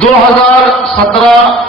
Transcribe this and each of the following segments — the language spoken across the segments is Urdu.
2017,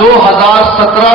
2017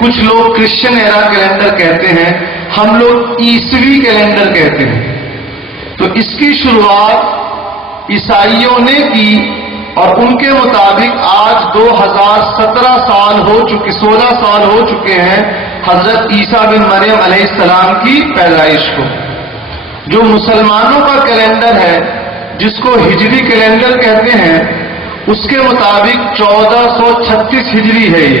کچھ لوگ کرسچن ایرا کیلنڈر کہتے ہیں، ہم لوگ عیسوی کیلنڈر کہتے ہیں۔ تو اس کی شروعات عیسائیوں نے کی اور ان کے مطابق آج 2017 سال ہو چکے، 16 سال ہو چکے ہیں حضرت عیسیٰ بن مریم علیہ السلام کی پیدائش کو۔ جو مسلمانوں کا کیلنڈر ہے جس کو ہجری کیلنڈر کہتے ہیں، اس کے مطابق 1436 ہجری ہے یہ،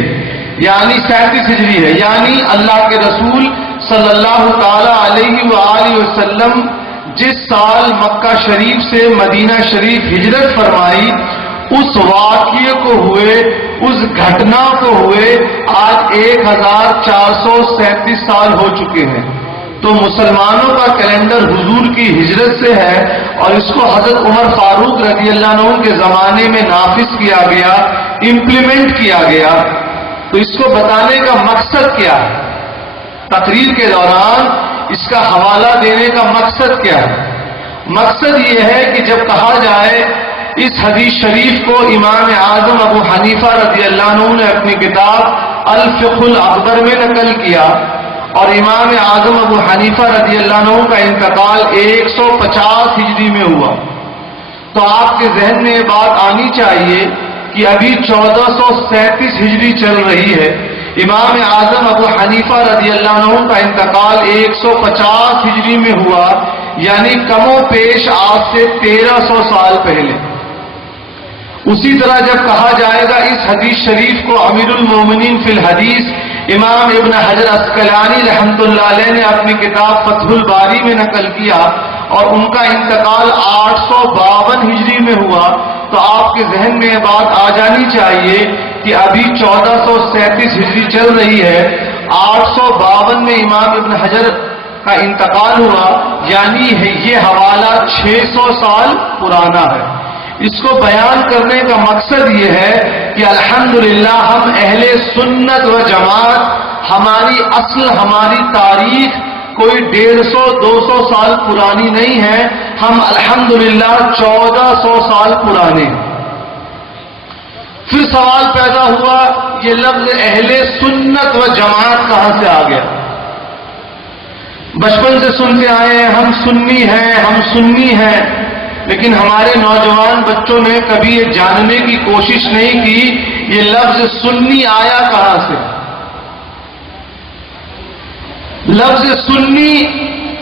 یعنی 37 ہجری ہے، یعنی اللہ کے رسول صلی اللہ تعالی علیہ وآلہ وسلم جس سال مکہ شریف سے مدینہ شریف ہجرت فرمائی، اس واقعے کو ہوئے، اس گھٹنا کو ہوئے آج 1437 سال ہو چکے ہیں۔ تو مسلمانوں کا کیلنڈر حضور کی ہجرت سے ہے اور اس کو حضرت عمر فاروق رضی اللہ عنہ کے زمانے میں نافذ کیا گیا، امپلیمنٹ کیا گیا۔ تو اس کو بتانے کا مقصد کیا ہے؟ تقریر کے دوران اس کا حوالہ دینے کا مقصد کیا ہے؟ مقصد یہ ہے کہ جب کہا جائے اس حدیث شریف کو امام اعظم ابو حنیفہ رضی اللہ عنہ نے اپنی کتاب الفقہ الاکبر میں نقل کیا، اور امام اعظم ابو حنیفہ رضی اللہ عنہ کا انتقال 150 ہجری میں ہوا، تو آپ کے ذہن میں یہ بات آنی چاہیے کہ ابھی 1437 ہجری چل رہی ہے، امام اعظم ابو حنیفہ رضی اللہ عنہ کا انتقال 150 ہجری میں ہوا، یعنی کم و بیش آج سے 1300 سال پہلے۔ اسی طرح جب کہا جائے گا اس حدیث شریف کو امیر المومنین فی الحدیث امام ابن حجر عسقلانی رحمۃ اللہ علیہ نے اپنی کتاب فتح الباری میں نقل کیا اور ان کا انتقال 852 ہجری میں ہوا، تو آپ کے ذہن میں یہ بات آ جانی چاہیے کہ ابھی 1437 ہجری چل رہی ہے، 852 میں امام ابن حجر کا انتقال ہوا، یعنی یہ حوالہ 600 سال پرانا ہے۔ اس کو بیان کرنے کا مقصد یہ ہے کہ الحمدللہ ہم اہل سنت و جماعت، ہماری اصل، ہماری تاریخ کوئی 150-200 سال پرانی نہیں ہے، ہم الحمدللہ 1400 سال پرانے ہیں۔ پھر سوال پیدا ہوا یہ لفظ اہل سنت و جماعت کہاں سے آ گیا؟ بچپن سے سنتے آئے ہیں ہم سنی ہیں، ہم سنی ہیں، لیکن ہمارے نوجوان بچوں نے کبھی یہ جاننے کی کوشش نہیں کی یہ لفظ سنی آیا کہاں سے۔ لفظ سنی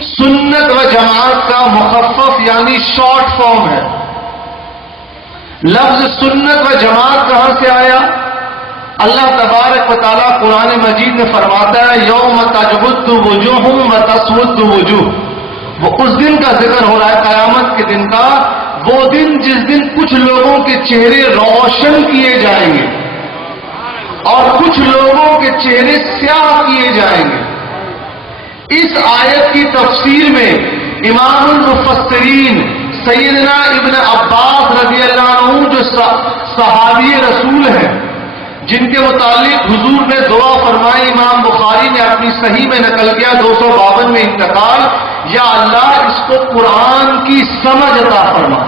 سنت و جماعت کا مخفف یعنی شارٹ فارم ہے۔ لفظ سنت و جماعت کہاں سے آیا؟ اللہ تبارک و تعالیٰ قرآن مجید میں فرماتا ہے یوم تجبد وجوہ و تسود وجوہ، وہ اس دن کا ذکر ہو رہا ہے قیامت کے دن کا، وہ دن جس دن کچھ لوگوں کے چہرے روشن کیے جائیں گے اور کچھ لوگوں کے چہرے سیاہ کیے جائیں گے۔ اس آیت کی تفسیر میں امام المفسرین سیدنا ابن عباس رضی اللہ عنہ جو صحابی رسول ہیں، جن کے متعلق حضور نے دعا فرمائی، امام بخاری نے اپنی صحیح میں نقل کیا 252 میں انتقال، یا اللہ اس کو قرآن کی سمجھ عطا فرما۔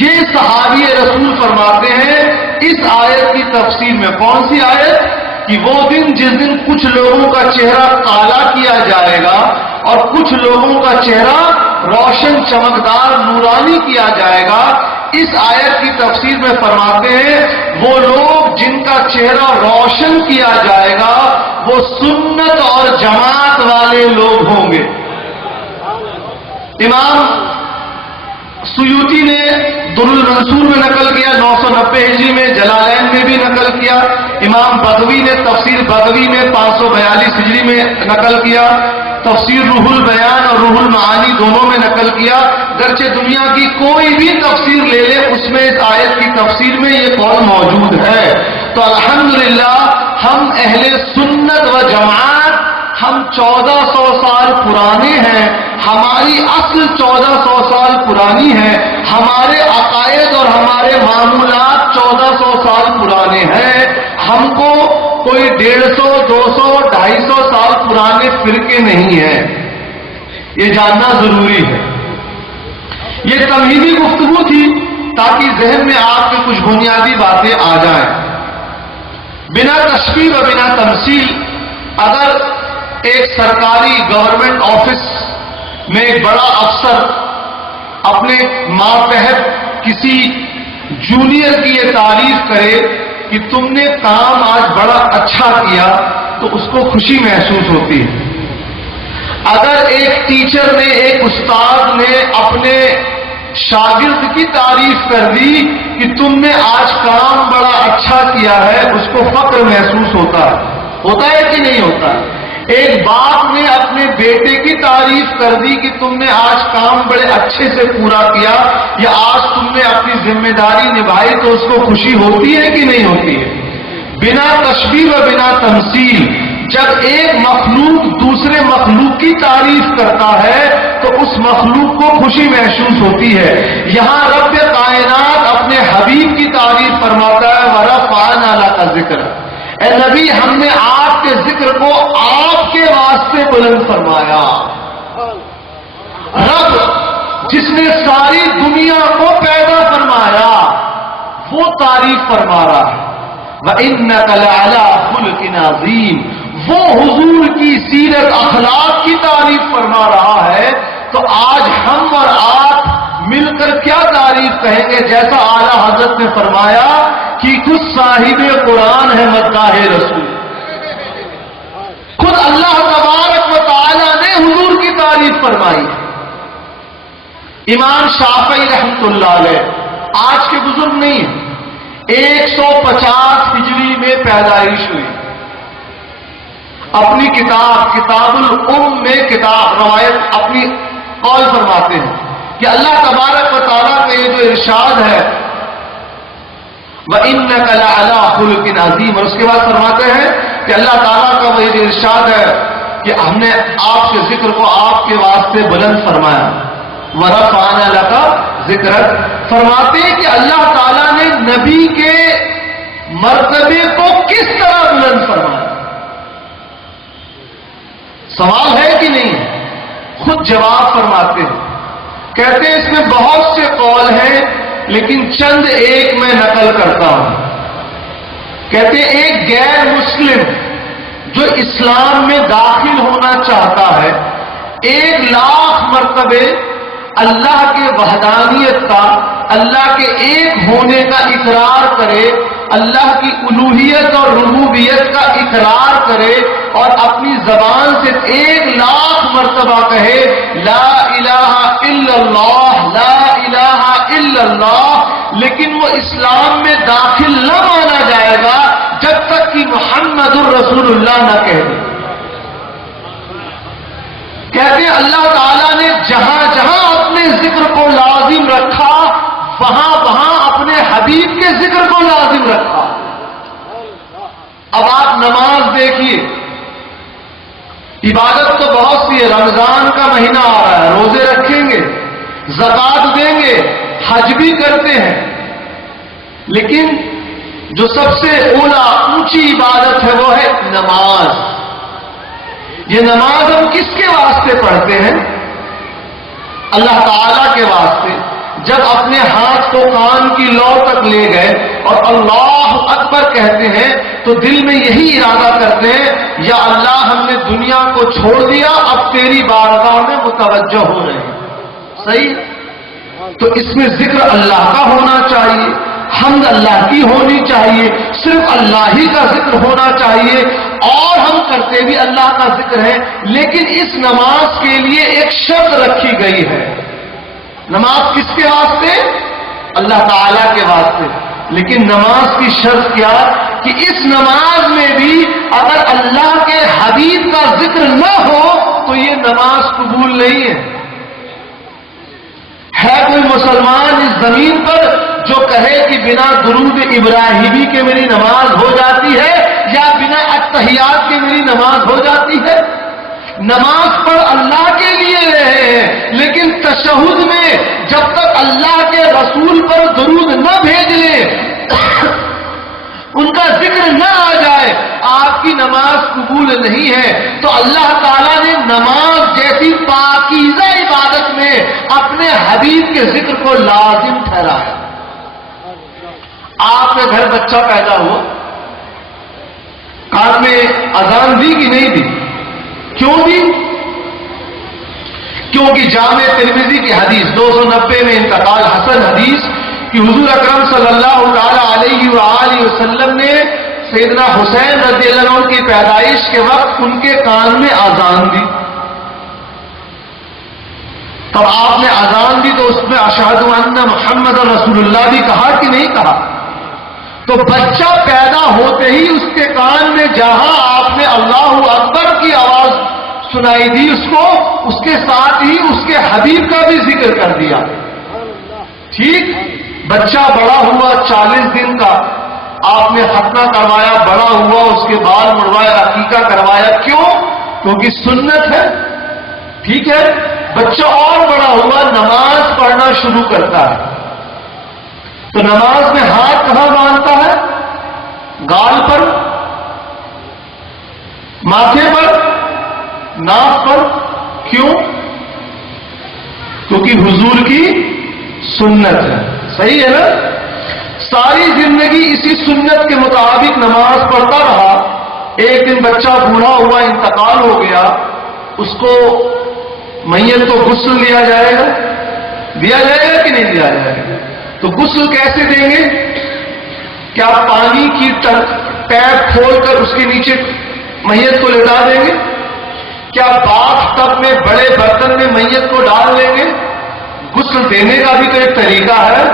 یہ صحابی رسول فرماتے ہیں اس آیت کی تفسیر میں، کون سی آیت؟ کہ وہ دن جس دن کچھ لوگوں کا چہرہ کالا کیا جائے گا اور کچھ لوگوں کا چہرہ روشن چمکدار نورانی کیا جائے گا۔ اس آیت کی تفسیر میں فرماتے ہیں وہ لوگ جن کا چہرہ روشن کیا جائے گا وہ سنت اور جماعت والے لوگ ہوں گے۔ امام سیوطی نے در المنصور میں نقل کیا 990 ہجری میں، جلالین میں بھی نقل کیا، امام بغوی نے تفسیر بغوی میں 542 ہجری میں نقل کیا، تفسیر روح البیان اور روح المعانی دونوں میں نقل کیا۔ گرچہ دنیا کی کوئی بھی تفسیر لے لے اس میں اس آیت کی تفسیر میں یہ قول موجود ہے۔ تو الحمدللہ ہم اہل سنت و جماعت، ہم 1400 سال پرانے ہیں، ہماری اصل 1400 سال پرانی ہے، ہمارے عقائد اور ہمارے معمولات 1400 سال پرانے ہیں۔ ہم کو کوئی 150, 200, 250 سال پرانے فرقے نہیں ہیں، یہ جاننا ضروری ہے۔ یہ تمہیدی گفتگو تھی تاکہ ذہن میں آپ کے کچھ بنیادی باتیں آ جائیں۔ بنا تشبیہ و بنا تمثیل اگر ایک سرکاری گورنمنٹ آفس میں ایک بڑا افسر اپنے ماتحت کسی جونیئر کی یہ تعریف کرے کہ تم نے کام آج بڑا اچھا کیا تو اس کو خوشی محسوس ہوتی ہے. اگر ایک ٹیچر نے ایک استاد نے اپنے شاگرد کی تعریف کر دی کہ تم نے آج کام بڑا اچھا کیا ہے اس کو فخر محسوس ہوتا ہے کہ نہیں ہوتا ہے. ایک باپ نے اپنے بیٹے کی تعریف کر دی کہ تم نے آج کام بڑے اچھے سے پورا کیا یا آج تم نے اپنی ذمہ داری نبھائی تو اس کو خوشی ہوتی ہے کہ نہیں ہوتی ہے. بنا تشبیہ و بنا تمثیل جب ایک مخلوق دوسرے مخلوق کی تعریف کرتا ہے تو اس مخلوق کو خوشی محسوس ہوتی ہے. یہاں رب کائنات اپنے حبیب کی تعریف فرماتا ہے وَرَفَعْنَا لَكَ ذِكْرَكَ. اے نبی ہم نے آپ کے ذکر کو آپ کے واسطے بلند فرمایا. رب جس نے ساری دنیا کو پیدا فرمایا وہ تعریف فرما رہا ہے. وَإِنَّكَ لَعَلَىٰ خُلُقٍ عَظِيمٍ. وہ حضور کی سیرت اخلاق کی تعریف فرما رہا ہے تو آج ہم اور آپ مل کر کیا تعریف کہیں گے. جیسا اعلیٰ حضرت نے فرمایا کہ خود صاحب قرآن ہے مداح رسول. خود اللہ تبارک و تعالی نے حضور کی تعریف فرمائی. امام شافعی رحمۃ اللہ علیہ آج کے بزرگ نہیں ہیں. 150 ہجری میں پیدائش ہوئی. اپنی کتاب الام میں کتاب روایت اپنی قول فرماتے ہیں کہ اللہ تبارک و تعالیٰ کا یہ جو ارشاد ہے وَإِنَّكَ لَعَلَىٰ خُلُقٍ عَظِيمٍ اور اس کے بعد فرماتے ہیں کہ اللہ تعالیٰ کا وہ یہ جو ارشاد ہے کہ ہم نے آپ کے ذکر کو آپ کے واسطے بلند فرمایا. وَرَفَعْنَا لَكَ ذِكْرَكَ فرماتے ہیں کہ اللہ تعالیٰ نے نبی کے مرتبے کو کس طرح بلند فرمایا. سوال ہے کہ نہیں؟ خود جواب فرماتے ہیں. کہتے ہیں اس میں بہت سے قول ہیں لیکن چند ایک میں نقل کرتا ہوں. کہتے ہیں ایک غیر مسلم جو اسلام میں داخل ہونا چاہتا ہے 1,00,000 مرتبے اللہ کے وحدانیت کا اللہ کے ایک ہونے کا اقرار کرے, اللہ کی الوہیت اور ربوبیت کا اقرار کرے اور اپنی زبان سے 1,00,000 مرتبہ کہے لا الہ الا اللہ لا الہ الا اللہ, لیکن وہ اسلام میں داخل نہ مانا جائے گا جب تک کہ محمد الرسول اللہ نہ کہہ دے. کہتے ہیں اللہ تعالیٰ نے جہاں جہاں اپنے ذکر کو لازم رکھا وہاں وہاں اپنے حبیب کے ذکر کو لازم رکھا. اب آپ نماز دیکھیے, عبادت تو بہت سی ہے. رمضان کا مہینہ آ رہا ہے, روزے رکھیں گے, زکات دیں گے, حج بھی کرتے ہیں, لیکن جو سب سے اولا اونچی عبادت ہے وہ ہے نماز. یہ نماز ہم کس کے واسطے پڑھتے ہیں؟ اللہ تعالی کے واسطے. جب اپنے ہاتھ کو کان کی لو تک لے گئے اور اللہ اکبر کہتے ہیں تو دل میں یہی ارادہ کرتے ہیں یا اللہ ہم نے دنیا کو چھوڑ دیا, اب تیری بارگاہ میں متوجہ ہو رہے ہیں. صحیح؟ تو اس میں ذکر اللہ کا ہونا چاہیے, حمد اللہ کی ہونی چاہیے, صرف اللہ ہی کا ذکر ہونا چاہیے, اور ہم کرتے بھی اللہ کا ذکر ہے. لیکن اس نماز کے لیے ایک شرط رکھی گئی ہے. نماز کس کے واسطے؟ اللہ تعالیٰ کے واسطے. لیکن نماز کی شرط کیا کہ اس نماز میں بھی اگر اللہ کے حبیب کا ذکر نہ ہو تو یہ نماز قبول نہیں ہے. ہے کوئی مسلمان اس زمین پر جو کہے کہ بنا درود ابراہیمی کے میری نماز ہو جاتی ہے یا بنا اتحیات کے میری نماز ہو جاتی ہے؟ نماز پڑھ اللہ کے لیے رہے ہیں, لیکن تشہد میں جب تک اللہ کے رسول پر درود نہ بھیج لیں, ان کا ذکر نہ آ جائے, آپ کی نماز قبول نہیں ہے. تو اللہ تعالیٰ نے نماز جیسی پاکیزہ عبادت میں اپنے حبیب کے ذکر کو لازم ٹھہرایا. آپ کے گھر بچہ پیدا ہوا, کان میں اذان دی کہ نہیں دی؟ کیوں دی؟ کیونکہ جامع ترمذی کی حدیث 290 میں انتقال حسن حدیث کہ حضور اکرم صلی اللہ تعالی علیہ وآلہ وسلم نے سیدنا حسین رضی اللہ عنہ کی پیدائش کے وقت ان کے کان میں اذان دی. تب آپ نے اذان دی تو اس میں اشہد ان محمد رسول اللہ بھی کہا کہ نہیں کہا؟ تو بچہ پیدا ہوتے ہی اس کے کان میں جہاں آپ نے اللہ اکبر کی آواز سنائی دی اس کو، اس کے ساتھ ہی اس کے حبیب کا بھی ذکر کر دیا. ٹھیک، بچہ بڑا ہوا 40 دن کا، آپ نے ختنہ کروایا، بڑا ہوا، اس کے بال مڑوایا، عقیقہ کروایا. کیوں؟ کیونکہ سنت ہے. ٹھیک ہے، بچہ اور بڑا ہوا، نماز پڑھنا شروع کرتا ہے تو نماز میں ہاتھ کہاں باندھتا ہے؟ گال پر، ماتھے پر، ناک پر. کیوں؟ کیونکہ حضور کی سنت ہے. صحیح ہے نا؟ ساری زندگی اسی سنت کے مطابق نماز پڑھتا رہا. ایک دن بچہ بوڑھا ہوا، انتقال ہو گیا، اس کو میت کو غسل دیا جائے گا کہ نہیں دیا جائے گا؟ تو غسل کیسے دیں گے؟ کیا پانی کی ٹیپ کھول کر اس کے نیچے میت کو لٹا دیں گے؟ کیا باتھ ٹب میں بڑے برتن میں میت کو ڈال لیں گے؟ غسل دینے کا بھی تو ایک طریقہ ہے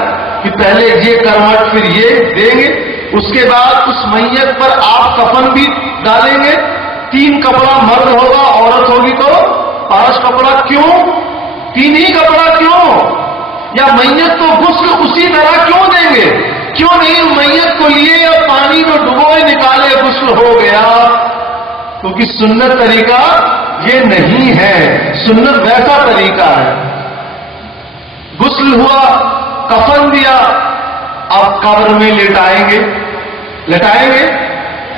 کہ پہلے یہ کروٹ پھر یہ دیں گے، اس کے بعد اس میت پر آپ کفن بھی ڈالیں گے. 3 کپڑا مرد ہوگا، عورت ہوگی تو 5 کپڑا. کیوں 3 ہی کپڑا؟ کیوں؟ یا میت کو غسل اسی طرح کیوں دیں گے؟ کیوں نہیں میت کو لیے اور پانی میں ڈبوئے نکالے غسل ہو گیا؟ کیونکہ سنت طریقہ یہ نہیں ہے. سنت ویسا طریقہ ہے. غسل ہوا، کفن دیا، اب قبر میں لٹائیں گے.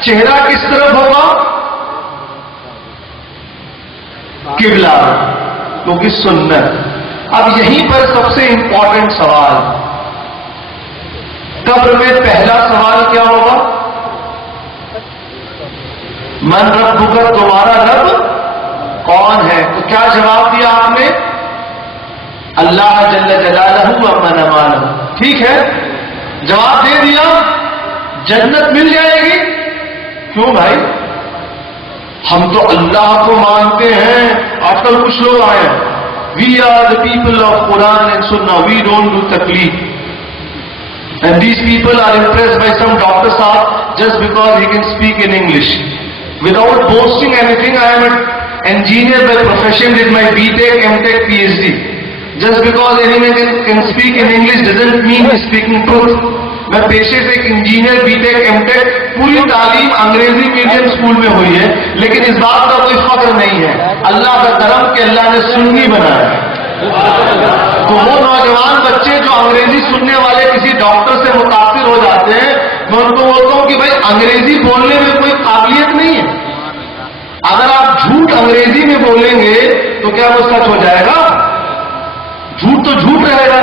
چہرہ کس طرف ہوگا؟ قبلہ، کیونکہ سنت. اب یہیں پر سب سے امپورٹنٹ سوال، قبر میں پہلا سوال کیا ہوگا؟ من ربک، تمہارا رب کون ہے؟ تو کیا جواب دیا آپ نے؟ اللہ جل جلالہ و من والہ. ٹھیک ہے، جواب دے دیا. جنت مل جائے گی. کیوں بھائی؟ ہم تو اللہ کو مانتے ہیں. آج کل کچھ لوگ آئے ہیں، we are the people of Quran and sunnah, we don't do تکلیف. And these people are impressed by some doctor صاحب just because he can speak in English. Without boasting anything, I am an engineer by profession, did my BTech, MTech, PhD. Just because anyone can speak in English doesn't mean he's speaking truth. میں پیشے سے ایک انجینئر، بی ٹیک، ایم ٹیک، پوری تعلیم انگریزی میڈیم اسکول میں ہوئی ہے، لیکن اس بات کا کوئی فخر نہیں ہے. اللہ کا کرم کہ اللہ نے سنی بنایا ہے. تو وہ نوجوان بچے جو انگریزی سننے والے کسی ڈاکٹر سے متاثر ہو جاتے ہیں، میں ان کو بولتا ہوں کہ بھائی انگریزی بولنے میں کوئی قابلیت نہیں ہے. اگر آپ جھوٹ انگریزی میں بولیں گے تو کیا وہ سچ ہو جائے گا؟ جھوٹ تو جھوٹ رہے گا.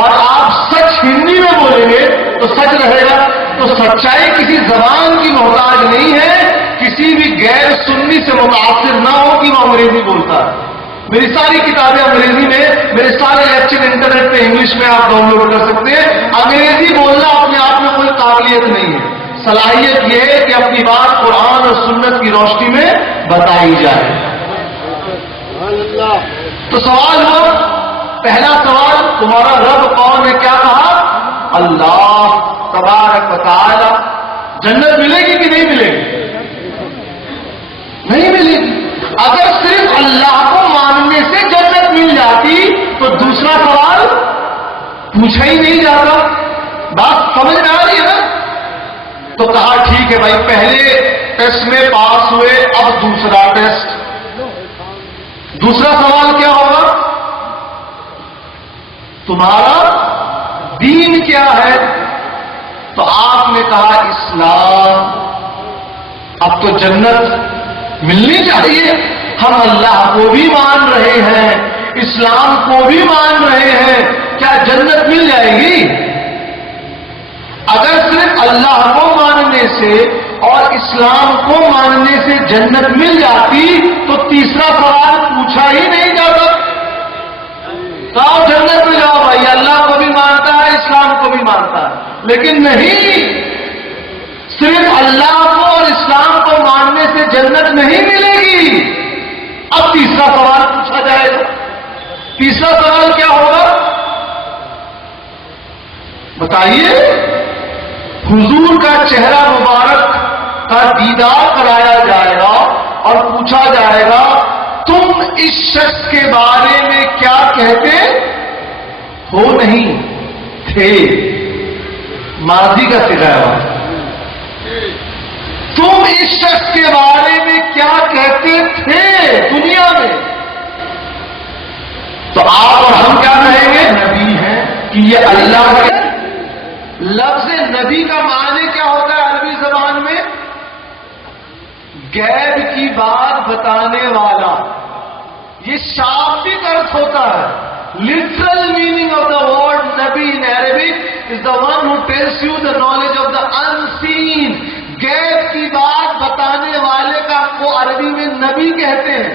اور آپ سچ ہندی میں بولیں گے تو سچ رہے گا. تو سچائی کسی زبان کی محتاج نہیں ہے. کسی بھی غیر سنی سے متاثر نہ ہو کہ وہ انگریزی بولتا ہے. میری ساری کتابیں انگریزی میں، میرے سارے لیکچر انٹرنیٹ پہ انگلش میں آپ ڈاؤن لوڈ کر سکتے ہیں. انگریزی بولنا اپنے آپ میں کوئی قابلیت نہیں ہے. صلاحیت یہ ہے کہ اپنی بات قرآن اور سنت کی روشنی میں بتائی جائے. تو سوال ہوا، پہلا سوال، تمہارا رب کون ہے؟ کیا کہا؟ اللہ تبارک و تعالی. جنت ملے گی کہ نہیں ملے گی؟ نہیں ملے گی. اگر صرف اللہ کو ماننے سے جنت مل جاتی تو دوسرا سوال پوچھا ہی نہیں جاتا. بات سمجھ میں آ رہی ہے نا؟ تو کہا ٹھیک ہے بھائی، پہلے ٹیسٹ میں پاس ہوئے، اب دوسرا ٹیسٹ. دوسرا سوال کیا ہوگا؟ تمہارا دین کیا ہے؟ تو آپ نے کہا اسلام. اب تو جنت ملنی چاہیے. ہم اللہ کو بھی مان رہے ہیں، اسلام کو بھی مان رہے ہیں، کیا جنت مل جائے گی؟ اگر صرف اللہ کو ماننے سے اور اسلام کو ماننے سے جنت مل جاتی تو تیسرا سوال پوچھا ہی نہیں جاتا. تو آپ جنت میں جاؤ بھائی، اللہ کو بھی مانتا ہے اسلام کو بھی مانتا ہے. لیکن نہیں، صرف اللہ کو اور اسلام کو ماننے سے جنت نہیں ملے گی. اب تیسرا سوال پوچھا جائے گا. تیسرا سوال کیا ہوگا بتائیے؟ حضور کا چہرہ مبارک کا دیدار کرایا جائے گا اور پوچھا جائے گا تم اس شخص کے بارے میں کیا کہتے ہو؟ نہیں تھے، ماضی کا صیغہ ہے. تم اس شخص کے بارے میں کیا کہتے تھے دنیا میں؟ تو آپ اور ہم کیا کہیں گے؟ نبی ہیں کہ یہ اللہ کے. لفظ نبی کا معنی کیا ہوتا ہے عربی زبان میں؟ غیب کی بات بتانے والا. یہ شافتک ارتھ ہوتا ہے. literal meaning of the word Nabi in Arabic is the one who tells you the knowledge of the unseen. غیب کی بات بتانے والے کا کو عربی میں نبی کہتے ہیں.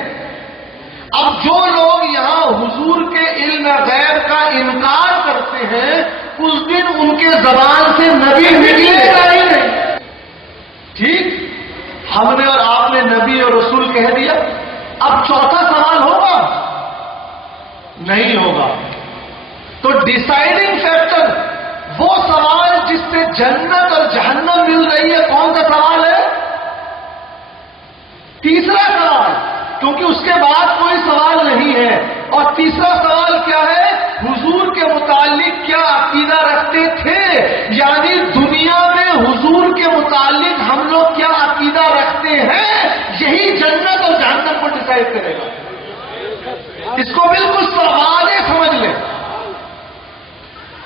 اب جو لوگ یہاں حضور کے علم غیب کا انکار کرتے ہیں اس دن ان کے زبان سے نبی نکلے گا ہی نہیں. ٹھیک، ہم نے اور آپ نے نبی اور رسول کہہ دیا. اب چوتھا سوال ہوگا؟ نہیں ہوگا. تو ڈیسائیڈنگ فیکٹر، وہ سوال جس سے جنت اور جہنم مل رہی ہے، کون سا سوال ہے؟ تیسرا سوال، کیونکہ اس کے بعد کوئی سوال نہیں ہے. اور تیسرا سوال کیا ہے؟ حضور کے متعلق کیا عقیدہ رکھتے تھے؟ یعنی دنیا میں حضور کے متعلق ہم لوگ کیا عقیدہ رکھتے ہیں، یہی جنت اور جہنم کو ڈیسائیڈ کرے گا. اس کو بالکل سوال سمجھ لیں.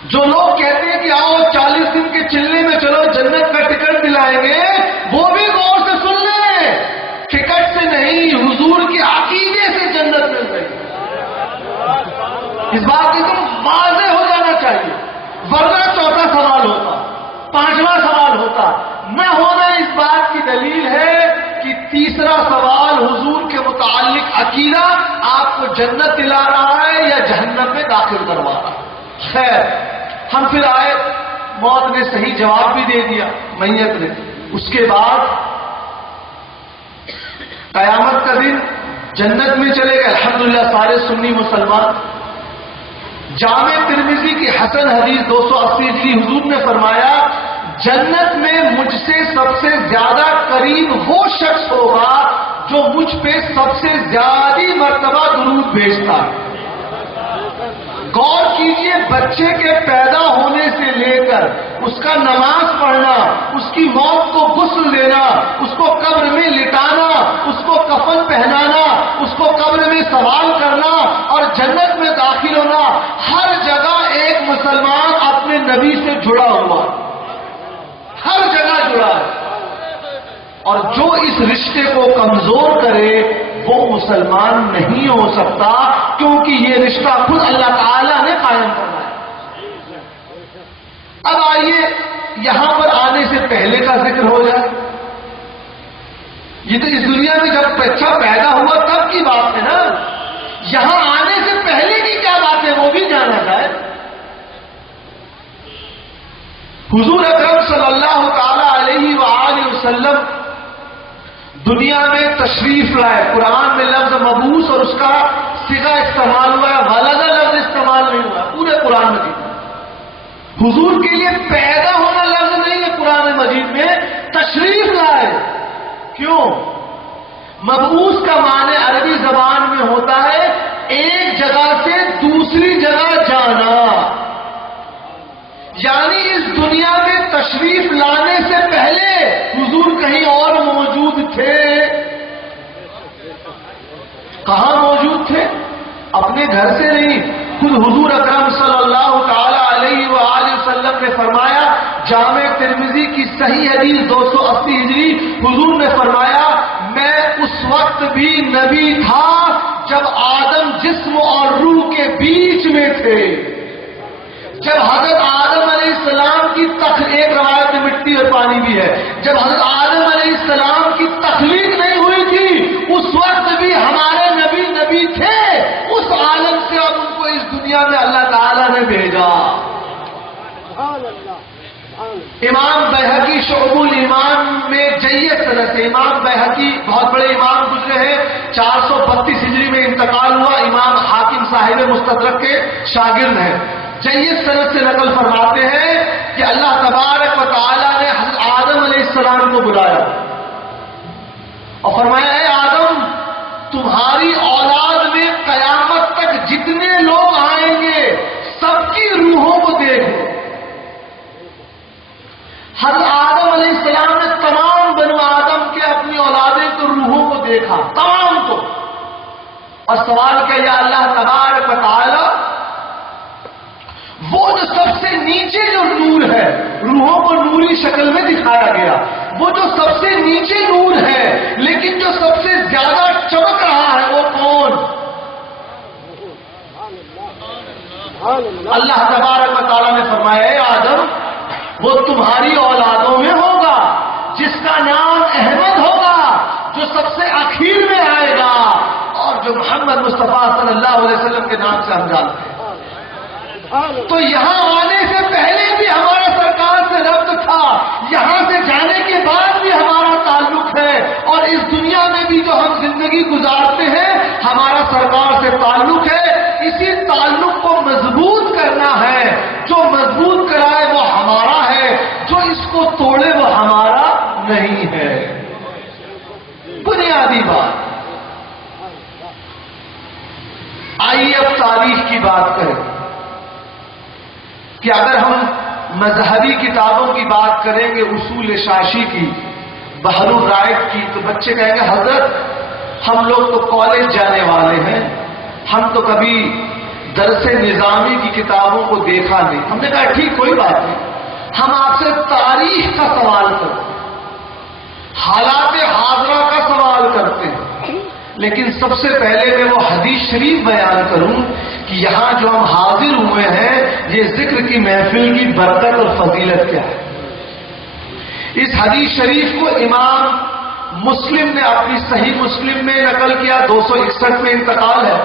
جو لوگ کہتے ہیں کہ آؤ 40 دن کے چلنے میں چلو جنت کا ٹکٹ دلائیں گے، وہ بھی غور سے سن لیں. ٹکٹ سے نہیں، حضور کے عقیدے سے جنت مل رہی ہے. اس بات کی تو واضح ہو جانا چاہیے، ورنہ چوتھا سوال ہوتا، پانچواں سوال ہوتا. نہ ہونا اس بات کی دلیل ہے کہ تیسرا سوال حضور کے متعلق عقیدہ آپ کو جنت دلا رہا ہے یا جہنم میں داخل کروا رہا ہے. خیر، ہم پھر آئے، موت نے صحیح جواب بھی دے دیا، میت نے. اس کے بعد قیامت کا دن جنت میں چلے گئے الحمدللہ سارے سنی مسلمان. جامع ترمذی کی حسن حدیث 280 حضور نے فرمایا جنت میں مجھ سے سب سے زیادہ قریب وہ شخص ہوگا جو مجھ پہ سب سے زیادہ مرتبہ درود بھیجتا ہے. غور کیجئے، بچے کے پیدا ہونے سے لے کر اس کا نماز پڑھنا، اس کی موت کو غسل دینا، اس کو قبر میں لٹانا، اس کو کفن پہنانا، اس کو قبر میں سوال کرنا اور جنت میں داخل ہونا، ہر جگہ ایک مسلمان اپنے نبی سے جڑا ہوا، ہر جگہ جڑا ہے. اور جو اس رشتے کو کمزور کرے وہ مسلمان نہیں ہو سکتا، کیونکہ یہ رشتہ خود اللہ تعالی نے قائم کرنا ہے. اب آئیے یہاں پر آنے سے پہلے کا ذکر ہو جائے. یہ تو اس دنیا میں جب بچہ پیدا ہوا تب کی بات ہے نا. یہاں آنے سے پہلے کی کیا بات ہے وہ بھی جانا جائے. حضور اکرم صلی اللہ تعالی علیہ وآلہ وسلم دنیا میں تشریف لائے. قرآن میں لفظ مبعوث اور اس کا صیغہ استعمال ہوا ہے، ولد لفظ استعمال نہیں ہوا پورے قرآن مجید میں. حضور کے لیے پیدا ہونا لفظ نہیں ہے قرآن مجید میں، تشریف لائے. کیوں؟ مبعوث کا معنی عربی زبان میں ہوتا ہے ایک جگہ سے دوسری جگہ جانا. یعنی اس دنیا میں تشریف لانے سے پہلے حضور کہیں اور موجود تھے. کہاں موجود تھے؟ اپنے گھر سے نہیں. خود حضور اکرم صلی اللہ تعالی علیہ وآلہ وسلم نے فرمایا، جامع ترمذی کی صحیح حدیث 280 ہجری، حضور نے فرمایا میں اس وقت بھی نبی تھا جب آدم جسم اور روح کے بیچ میں تھے. جب حضرت آدم علیہ السلام کی ایک روایت میں مٹی اور پانی بھی ہے، جب حضرت آدم علیہ السلام کی تخلیق نہیں ہوئی تھی اس وقت بھی ہمارے نبی تھے، اس عالم سے اب ان کو اس دنیا میں اللہ تعالیٰ نے بھیجا۔ امام بیہقی شعب الایمان میں جید سند سے، امام بیہقی بہت بڑے امام گزرے ہیں، 432 ہجری میں انتقال ہوا، امام حاکم صاحب مستدرک کے شاگرد ہیں، جید سند سے نقل فرماتے ہیں کہ اللہ تبارک و تعالی نے حضرت آدم علیہ السلام کو بلایا اور فرمایا اے آدم، تمہاری اولاد میں قیامت تک جتنے لوگ آئیں گے سب کی روحوں کو دیکھو۔ حضرت آدم علیہ السلام نے تمام بنو آدم کے اپنی اولادیں کو روحوں کو دیکھا، تمام کو، اور سوال کیا یا اللہ تبارک و تعالی، وہ جو سب سے نیچے جو نور ہے، روحوں کو نوری شکل میں دکھایا گیا، وہ جو سب سے نیچے نور ہے لیکن جو سب سے زیادہ چمک رہا ہے وہ کون؟ اللہ تبارک و تعالیٰ نے فرمایا اے آدم، وہ تمہاری اولادوں میں ہوگا جس کا نام احمد ہوگا، جو سب سے اخیر میں آئے گا، اور جو محمد مصطفیٰ صلی اللہ علیہ وسلم کے نام سے ہم جانتے ہیں۔ تو یہاں آنے سے پہلے بھی ہمارا سرکار سے ربط تھا، یہاں سے جانے کے بعد بھی ہمارا تعلق ہے، اور اس دنیا میں بھی جو ہم زندگی گزارتے ہیں ہمارا سرکار سے تعلق ہے۔ اسی تعلق کو مضبوط کرنا ہے، جو مضبوط کرائے وہ ہمارا ہے، جو اس کو توڑے وہ ہمارا نہیں ہے۔ بنیادی بات۔ آئیے اب تاریخ کی بات کریں کہ اگر ہم مذہبی کتابوں کی بات کریں گے، اصول شاشی کی، بحر الرائق کی، تو بچے کہیں گے حضرت ہم لوگ تو کالج جانے والے ہیں، ہم تو کبھی درس نظامی کی کتابوں کو دیکھا نہیں۔ ہم نے کہا ٹھیک، کوئی بات نہیں، ہم آپ سے تاریخ کا سوال کرتے ہیں، حالات حاضرہ کا سوال کرتے ہیں، لیکن سب سے پہلے میں وہ حدیث شریف بیان کروں کہ یہاں جو ہم حاضر ہوئے ہیں یہ ذکر کی محفل کی برکت اور فضیلت کیا ہے۔ اس حدیث شریف کو امام مسلم نے اپنی صحیح مسلم میں نقل کیا، 261 میں انتقال ہے۔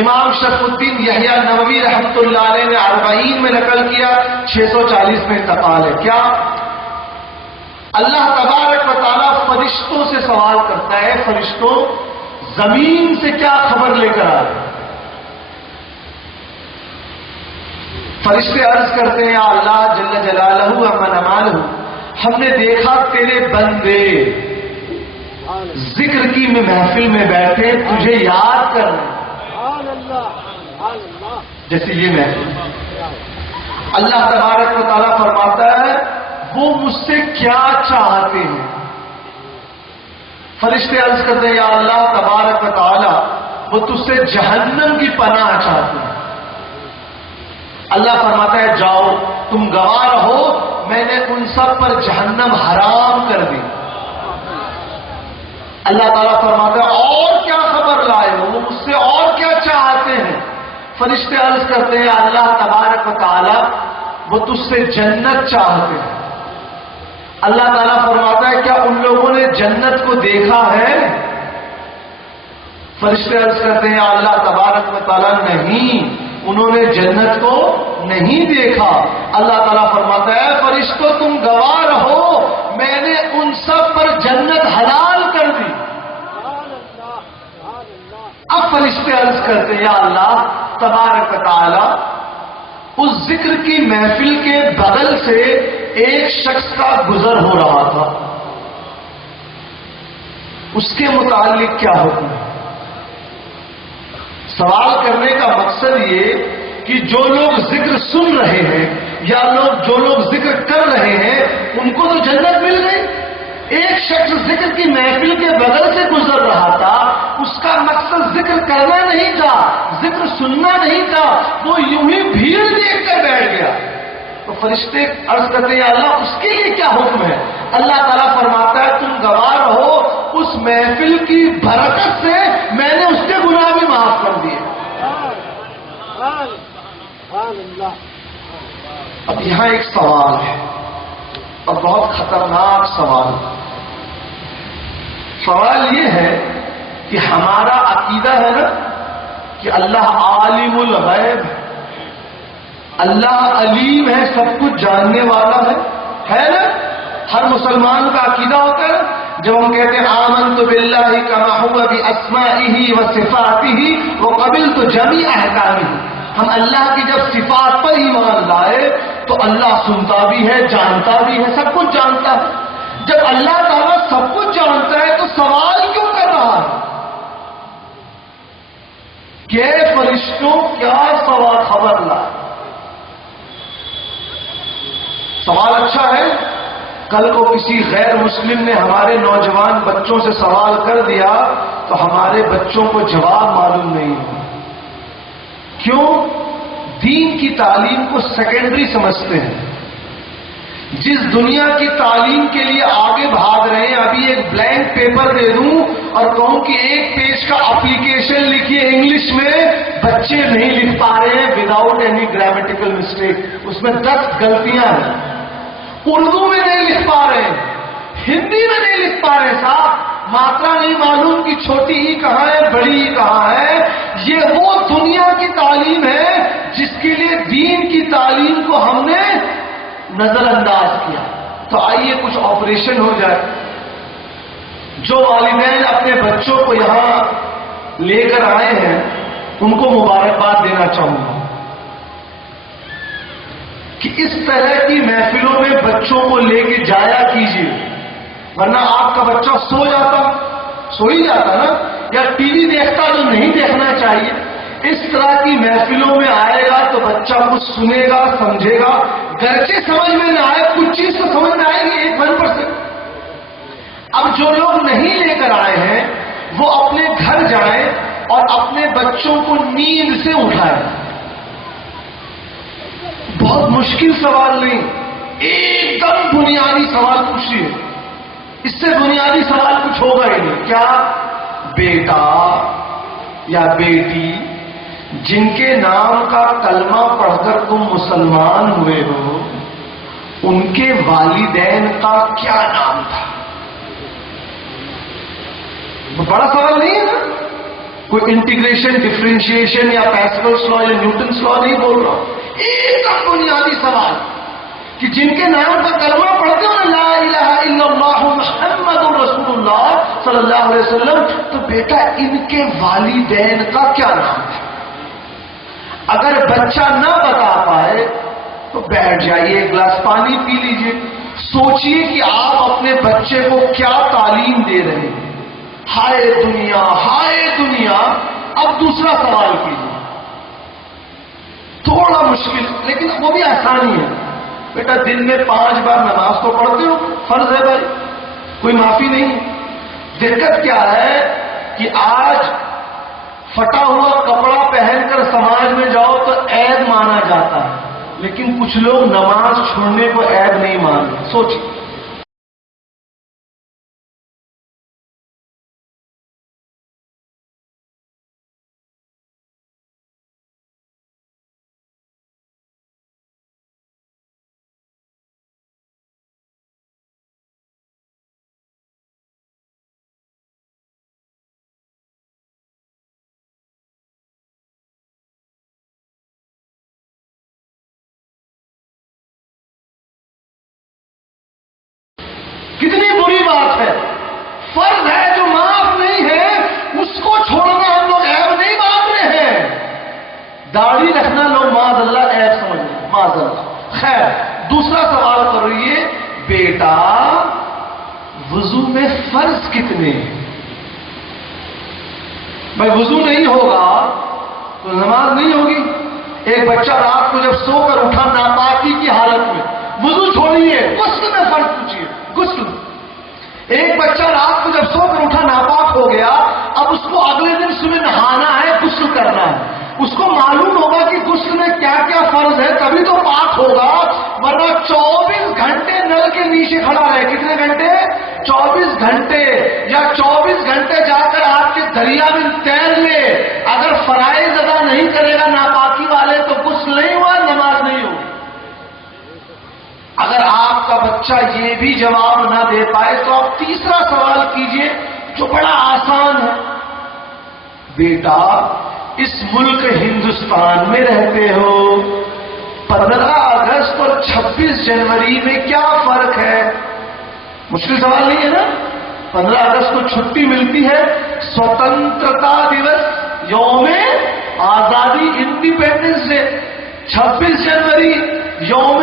امام شرف الدین یحییٰ نووی رحمۃ اللہ علیہ نے 40 میں نقل کیا، 640 میں انتقال ہے۔ کیا اللہ تبارک و تعالیٰ فرشتوں سے سوال کرتا ہے، فرشتوں زمین سے کیا خبر لے کر آئے؟ فرشتے عرض کرتے ہیں یا اللہ جل جلالہ امن امالہ، ہم نے دیکھا تیرے بندے ذکر کی محفل میں بیٹھے تجھے یاد کر رہے ہیں، جیسے یہ محفل۔ اللہ تبارک و تعالیٰ فرماتا ہے وہ مجھ سے کیا چاہتے ہیں؟ فرشتے عرض کرتے ہیں یا اللہ تبارک و تعالیٰ وہ تجھ سے جہنم کی پناہ چاہتے ہیں۔ اللہ فرماتا ہے جاؤ تم گواہ رہو، میں نے ان سب پر جہنم حرام کر دی۔ اللہ تعالیٰ فرماتا ہے اور کیا خبر لائے ہو، وہ مجھ سے اور کیا چاہتے ہیں؟ فرشتے عرض کرتے ہیں اللہ تبارک و تعالیٰ وہ تجھ سے جنت چاہتے ہیں۔ اللہ تعالیٰ فرماتا ہے کیا ان لوگوں نے جنت کو دیکھا ہے؟ فرشتے عرض کرتے ہیں اللہ تبارک و تعالیٰ نہیں، انہوں نے جنت کو نہیں دیکھا۔ اللہ تعالیٰ فرماتا ہے فرشتوں تم گواہ رہو، میں نے ان سب پر جنت حلال کر دی۔ اب فرشتے عرض کرتے ہیں یا اللہ تبارک و تعالیٰ اس ذکر کی محفل کے بغل سے ایک شخص کا گزر ہو رہا تھا، اس کے متعلق کیا حکم ہے؟ سوال کرنے کا مقصد یہ کہ جو لوگ ذکر سن رہے ہیں یا جو لوگ ذکر کر رہے ہیں ان کو تو جنت مل گئی، ایک شخص ذکر کی محفل کے بغل سے گزر رہا تھا، اس کا مقصد ذکر کرنا نہیں تھا، ذکر سننا نہیں تھا، وہ یوں ہی بھیڑ دیکھ کر بیٹھ گیا۔ تو فرشتے عرض کرتے ہیں اللہ اس کے لیے کیا حکم ہے؟ اللہ تعالیٰ فرماتا ہے تم گواہ رہو اس محفل کی برکت سے میں نے اس کے گناہ بھی معاف کر دیے۔ اب یہاں ایک سوال ہے اور بہت خطرناک سوال، سوال یہ ہے کہ ہمارا عقیدہ ہے نا کہ اللہ عالم الغیب ہے، اللہ علیم ہے، سب کچھ جاننے والا ہے نا؟ ہر مسلمان کا عقیدہ ہوتا ہے جب ہم کہتے ہیں آمنت باللہ کما هو باسمائہ وصفاتہ وقبلت جمیع احکامہ، ہم اللہ کی جب صفات پر ایمان لائے تو اللہ سنتا بھی ہے، جانتا بھی ہے، سب کچھ جانتا ہے۔ جب اللہ تعالیٰ سب کچھ جانتا ہے تو سوال کیوں کر رہا ہے کہ فرشتوں کیا سوال خبر لائے؟ سوال اچھا ہے۔ کل کو کسی غیر مسلم نے ہمارے نوجوان بچوں سے سوال کر دیا تو ہمارے بچوں کو جواب معلوم نہیں ہو۔ کیوں؟ دین کی تعلیم کو سیکنڈری سمجھتے ہیں۔ جس دنیا کی تعلیم کے لیے آگے بھاگ رہے ہیں، ابھی ایک بلینک پیپر دے دوں اور کہوں کہ ایک پیج کا اپلیکیشن لکھیے انگلش میں، بچے نہیں لکھ پا رہے ہیں وداؤٹ اینی گرامیٹیکل مسٹیک، اس میں 10 غلطیاں ہیں۔ اردو میں نہیں لکھ پا رہے ہیں، ہندی میں نہیں لکھ پا رہے صاحب، ماترا نہیں معلوم کہ چھوٹی ہی کہاں ہے بڑی ہی کہاں ہے۔ یہ وہ دنیا کی تعلیم ہے جس کے لیے دین کی تعلیم کو ہم نے نظر انداز کیا۔ تو آئیے کچھ آپریشن ہو جائے۔ جو والدین اپنے بچوں کو یہاں لے کر آئے ہیں ان کو مبارکباد دینا چاہوں گا کہ اس طرح کی محفلوں میں بچوں کو لے کے جایا کیجیے، ورنہ آپ کا بچہ سو ہی جاتا نا، یا ٹی وی دیکھتا جو نہیں دیکھنا چاہیے۔ اس طرح کی محفلوں میں آئے گا تو بچہ کچھ سنے گا، سمجھے گا، گرچہ سمجھ میں نہ آئے کچھ چیز تو سمجھ میں آئے گی 1%۔ اب جو لوگ نہیں لے کر آئے ہیں وہ اپنے گھر جائیں اور اپنے بچوں کو نیند سے اٹھائیں۔ بہت مشکل سوال نہیں، ایک دم بنیادی سوال پوچھیے، اس سے بنیادی سوال کچھ ہوگا ہی نہیں۔ کیا بیٹا یا بیٹی جن کے نام کا کلمہ پڑھ کر تم مسلمان ہوئے ہو ان کے والدین کا کیا نام تھا؟ بڑا سوال نہیں ہے نا، کوئی انٹیگریشن، ڈفرینشیشن یا پیسکلس لا یا نیوٹنس لا نہیں بول رہا ہوں، ایک دم بنیادی سوال کہ جن کے نام کا کلمہ پڑھتے ہو لا الہ الا اللہ محمد رسول اللہ صلی اللہ علیہ وسلم، تو بیٹا ان کے والدین کا کیا نام ہے؟ اگر بچہ نہ بتا پائے تو بیٹھ جائیے، ایک گلاس پانی پی لیجئے، سوچئے کہ آپ اپنے بچے کو کیا تعلیم دے رہے ہیں۔ ہائے دنیا، ہائے دنیا۔ اب دوسرا سوال کیجیے، تھوڑا مشکل لیکن وہ بھی آسانی ہے۔ بیٹا دن میں 5 بار نماز تو پڑھتے ہو، فرض ہے بھائی، کوئی معافی نہیں۔ دقت کیا ہے کہ آج پھٹا ہوا کپڑا پہن کر سماج میں جاؤ تو عیب مانا جاتا ہے، لیکن کچھ لوگ نماز چھوڑنے کو عیب نہیں مانتے۔ سوچیے، کتنی بری بات ہے۔ فرض ہے جو معاف نہیں ہے اس کو چھوڑنا ہم لوگ عیب نہیں مان رہے ہیں۔ داڑھی رکھنا لوگ معاذ اللہ عیب سمجھ رہے ہیں، معاذ اللہ۔ خیر، دوسرا سوال کر رہی ہے، بیٹا وضو میں فرض کتنے ہیں؟ بھائی وضو نہیں ہوگا تو نماز نہیں ہوگی۔ ایک بچہ رات کو جب سو کر اٹھا ناپاکی کی حالت میں، وضو چھوڑیے، غسل میں فرض پوچھیے، غسل۔ ایک بچہ رات کو جب سو کر اٹھا ناپاک ہو گیا، اب اس کو اگلے دن صبح نہانا ہے، غسل کرنا ہے۔ اس کو معلوم ہوگا کہ غسل میں کیا کیا فرض ہے، تبھی تو پاک ہوگا، ورنہ 24 گھنٹے نل کے نیچے کھڑا رہے۔ کتنے گھنٹے؟ 24 گھنٹے، یا 24 گھنٹے جا کر آپ کے دریا میں تیر لے، اگر فرائض ادا نہیں کرے گا ناپاکی والے تو غسل نہیں ہوا، نماز نہیں ہوگی۔ اگر آپ کا بچہ یہ بھی جواب نہ دے پائے تو آپ تیسرا سوال کیجئے، جو بڑا آسان ہے. بیٹا اس ملک ہندوستان میں رہتے ہو, 15 اگست اور 26 جنوری میں کیا فرق ہے؟ مشکل سوال نہیں ہے نا. 15 اگست کو چھٹی ملتی ہے, سوتنترتا دیوس یوم آزادی انڈیپینڈنس ڈے. 26 جنوری یوم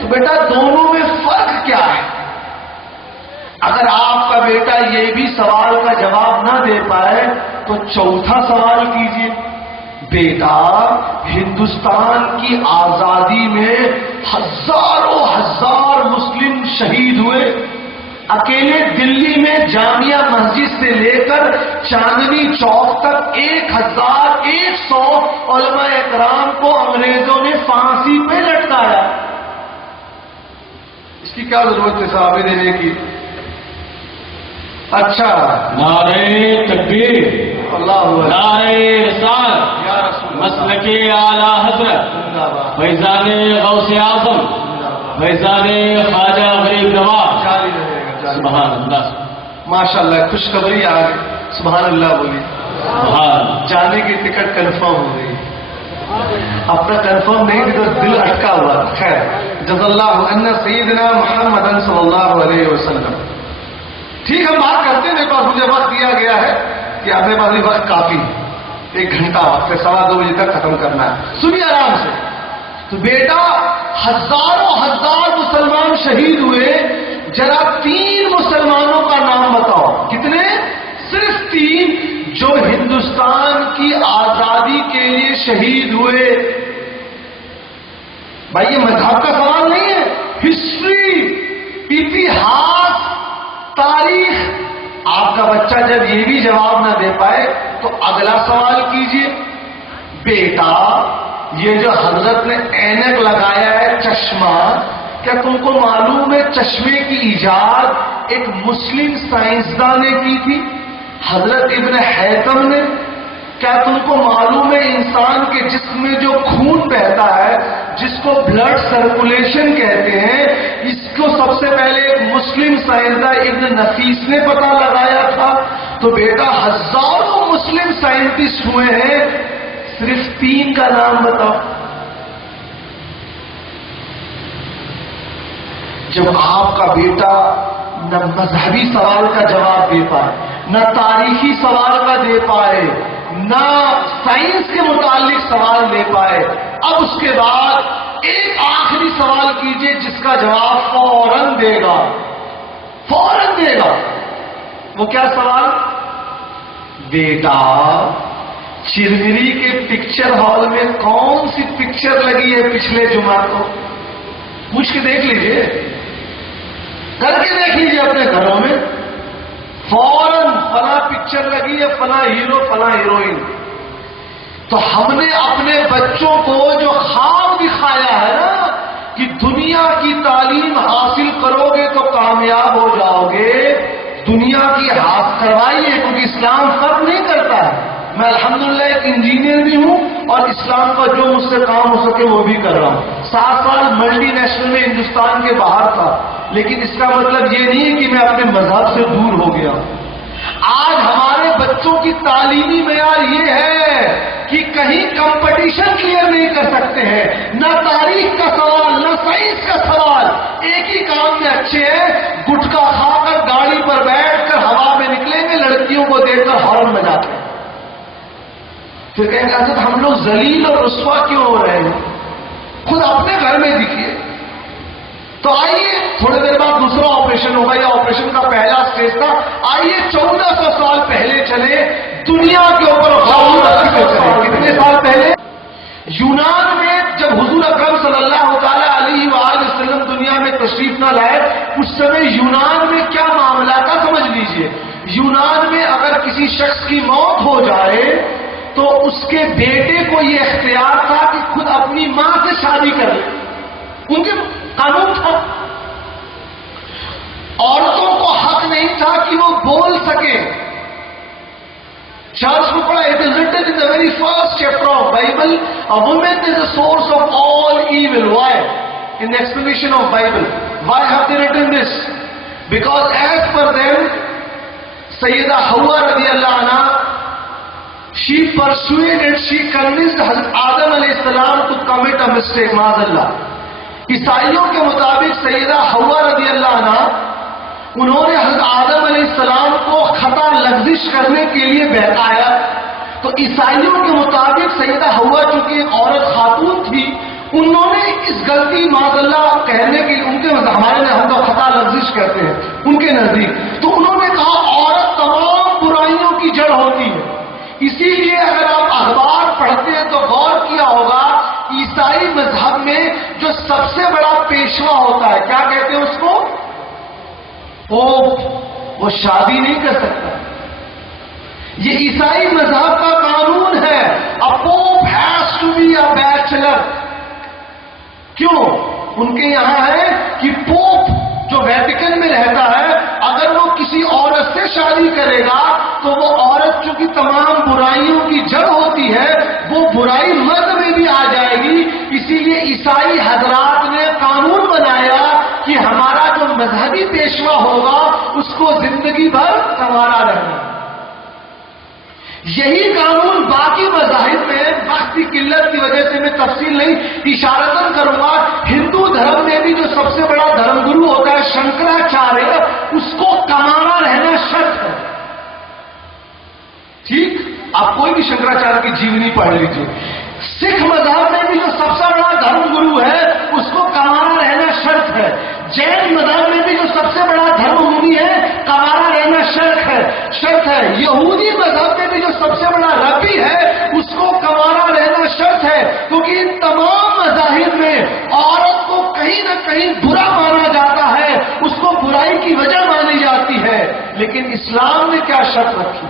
تو بیٹا دونوں میں فرق کیا ہے؟ اگر آپ کا بیٹا یہ بھی سوال کا جواب نہ دے پائے تو چوتھا سوال کیجئے. بیٹا ہندوستان کی آزادی میں ہزاروں ہزار مسلم شہید ہوئے. اکیلے دلی میں جامعہ مسجد سے لے کر چاندنی چوک تک 1100 علماء اکرام کو انگریزوں نے پھانسی پہ لٹکایا. اس کی کیا ضرورت ہے صحابہ دینے کی؟ اچھا, نعرہ تکبیر, اللہ نعرہ رسالت, مسلک اعلی حضرت فیضان غوث اعظم فیضان خواجہ غریب نواز. جاری رہے گا. سبحان اللہ, ماشاء اللہ, خوشخبری آ گئی. سبحان اللہ بولی. جانے کی ٹکٹ کنفرم ہو گئی. اپنا کنفرم نہیں تھی تو دل اٹکا ہوا. خیر, جزا اللہ عنا سیدنا محمد صلی اللہ علیہ وسلم. ٹھیک, ہم بات کرتے ہیں. میرے پاس مجھے وقت دیا گیا ہے کہ آپ کے پاس بھی وقت کافی, 1 گھنٹہ وقت ہے, 2:15 بجے تک ختم کرنا ہے. سنیے آرام سے. تو بیٹا ہزاروں ہزار مسلمان شہید ہوئے. ذرا 3 مسلمانوں کا نام بتاؤ. کتنے؟ صرف 3 جو ہندوستان کی آزادی کے لیے شہید ہوئے. بھائی یہ مذہب کا سوال نہیں ہے, ہسٹری, اتہاس, تاریخ. آپ کا بچہ جب یہ بھی جواب نہ دے پائے تو اگلا سوال کیجئے. بیٹا یہ جو حضرت نے اینک لگایا ہے, چشمہ, کیا تم کو معلوم ہے چشمے کی ایجاد ایک مسلم سائنسدان نے کی تھی, حضرت ابن حیثم نے؟ کیا تم کو معلوم ہے انسان کے جسم میں جو خون بہتا ہے جس کو بلڈ سرکولیشن کہتے ہیں, اس کو سب سے پہلے ایک مسلم سائنسدان ابن نفیس نے پتہ لگایا تھا. تو بیٹا ہزاروں مسلم سائنٹسٹ ہوئے ہیں, صرف 3 کا نام بتاؤ. جب آپ کا بیٹا نہ مذہبی سوال کا جواب دے پائے, نہ تاریخی سوال کا دے پائے, نہ سائنس کے متعلق سوال دے پائے, اب اس کے بعد ایک آخری سوال کیجئے جس کا جواب فوراً دے گا. فوراً دے گا. وہ کیا سوال؟ بیٹا چرمری کے پکچر ہال میں کون سی پکچر لگی ہے پچھلے جمعہ کو؟ پوچھ کے دیکھ لیجئے, کر کے دیکھ لیجئے اپنے گھروں میں. فوراً فلاں پکچر لگی ہے, فلاں ہیرو, فلاں ہیروئن. تو ہم نے اپنے بچوں کو جو خواب دکھایا ہے نا کہ دنیا کی تعلیم حاصل کرو گے تو کامیاب ہو جاؤ گے, دنیا کی ہاتھ کروائیے, کیونکہ اسلام فرق نہیں کرتا ہے. میں الحمدللہ ایک انجینئر بھی ہوں اور اسلام کا جو مجھ سے کام ہو سکے وہ بھی کر رہا ہوں. 7 سال ملٹی نیشنل میں ہندوستان کے باہر تھا, لیکن اس کا مطلب یہ نہیں ہے کہ میں اپنے مذہب سے دور ہو گیا. آج ہمارے بچوں کی تعلیمی معیار یہ ہے کہ کہیں کمپٹیشن کلیئر نہیں کر سکتے ہیں, نہ تاریخ کا سوال, نہ سائنس کا سوال. ایک ہی کام میں اچھے ہیں, گٹکا کھا کر گاڑی پر بیٹھ کر ہوا میں نکلیں گے, لڑکیوں کو دیکھ کر ہارن بجاتے ہیں. پھر کہیں گے حضرت ہم لوگ ذلیل اور رسوا کیوں ہو رہے ہیں؟ خود اپنے گھر میں دیکھیے. تو آئیے تھوڑی دیر بعد دوسرا آپریشن ہوگا, یا آپریشن کا پہلا اسٹیج تھا. آئیے 1400 سال پہلے چلے, دنیا کے اوپر غور کریں. کتنے سال پہلے؟ یونان میں جب حضور اکرم صلی اللہ تعالی علیہ وآلہ وسلم دنیا میں تشریف نہ لائے, اس سمے یونان میں کیا معاملہ تھا سمجھ لیجئے. یونان میں اگر کسی شخص کی موت ہو جائے تو اس کے بیٹے کو یہ اختیار تھا کہ خود اپنی ماں سے شادی کر لے. ان کے قانون تھا. عورتوں کو حق نہیں تھا کہ وہ بول سکے. چارلس کو پڑھا, it is written in the very first chapter of Bible, a woman is the source of all evil. Why? In the explanation of Bible, why have they written this? Because as per them, Sayyidah Hawwa radiallahu anha, she persuaded, she convinced Hazrat Adam alayhi salam to commit a mistake, maazallah. عیسائیوں کے مطابق سیدہ حوا رضی اللہ عنہ انہوں نے حضرت آدم علیہ السلام کو خطا لغزش کرنے کے لیے بہکایا. تو عیسائیوں کے مطابق سیدہ حوا چونکہ ایک عورت خاتون تھی، انہوں نے اس غلطی معاذاللہ کہنے کی، ان کے ہمارے میں ہم کو خطا لغزش کہتے ہیں ان کے نزدیک، تو انہوں نے کہا عورت تمام برائیوں کی جڑ ہوتی ہے. اسی لیے اگر آپ اخبار پڑھتے ہیں تو غور کیا ہوگا عیسائی مذہب میں جو سب سے بڑا پیشوا ہوتا ہے، کیا کہتے ہیں اس کو؟ پوپ. وہ شادی نہیں کر سکتا. یہ عیسائی مذہب کا قانون ہے. A pope has to be a bachelor. کیوں؟ ان کے یہاں ہے کہ پوپ جو ویٹیکن میں رہتا ہے اگر وہ کسی عورت سے شادی کرے گا تو وہ عورت چونکہ تمام برائیوں کی جڑ ہوتی ہے، وہ برائی مرد میں بھی آ جائے گی. اسی لیے عیسائی حضرات نے قانون بنایا کہ ہمارا جو مذہبی پیشوا ہوگا اس کو زندگی بھر کنوارا رہنا. یہی قانون باقی مذاہب میں، وقت کی قلت کی وجہ سے میں تفصیل نہیں اشارتاً کروں گا. ہندو دھرم میں بھی جو سب سے بڑا دھرم گرو ہوتا ہے شنکراچاریہ، اس کو کمانا رہنا شرط ہے. ٹھیک، آپ کوئی بھی شنکراچاریہ کی جیونی پڑھ لیجیے. سکھ مذہب میں بھی جو سب سے بڑا دھرم گرو ہے اس کو کمانا رہنا شرط ہے. جین مذہب میں بھی جو سب سے بڑا دھرم منی ہے کمانا رہنا شرط ہے. یہودی مذہب میں بھی جو سب سے بڑا ربی ہے اس کو کمانا رہنا شرط ہے. کیونکہ ان تمام مذاہب میں عورت کو کہیں نہ کہیں برا مانا جاتا ہے، اس کو برائی کی وجہ مانی جاتی ہے. لیکن اسلام نے کیا شرط رکھی؟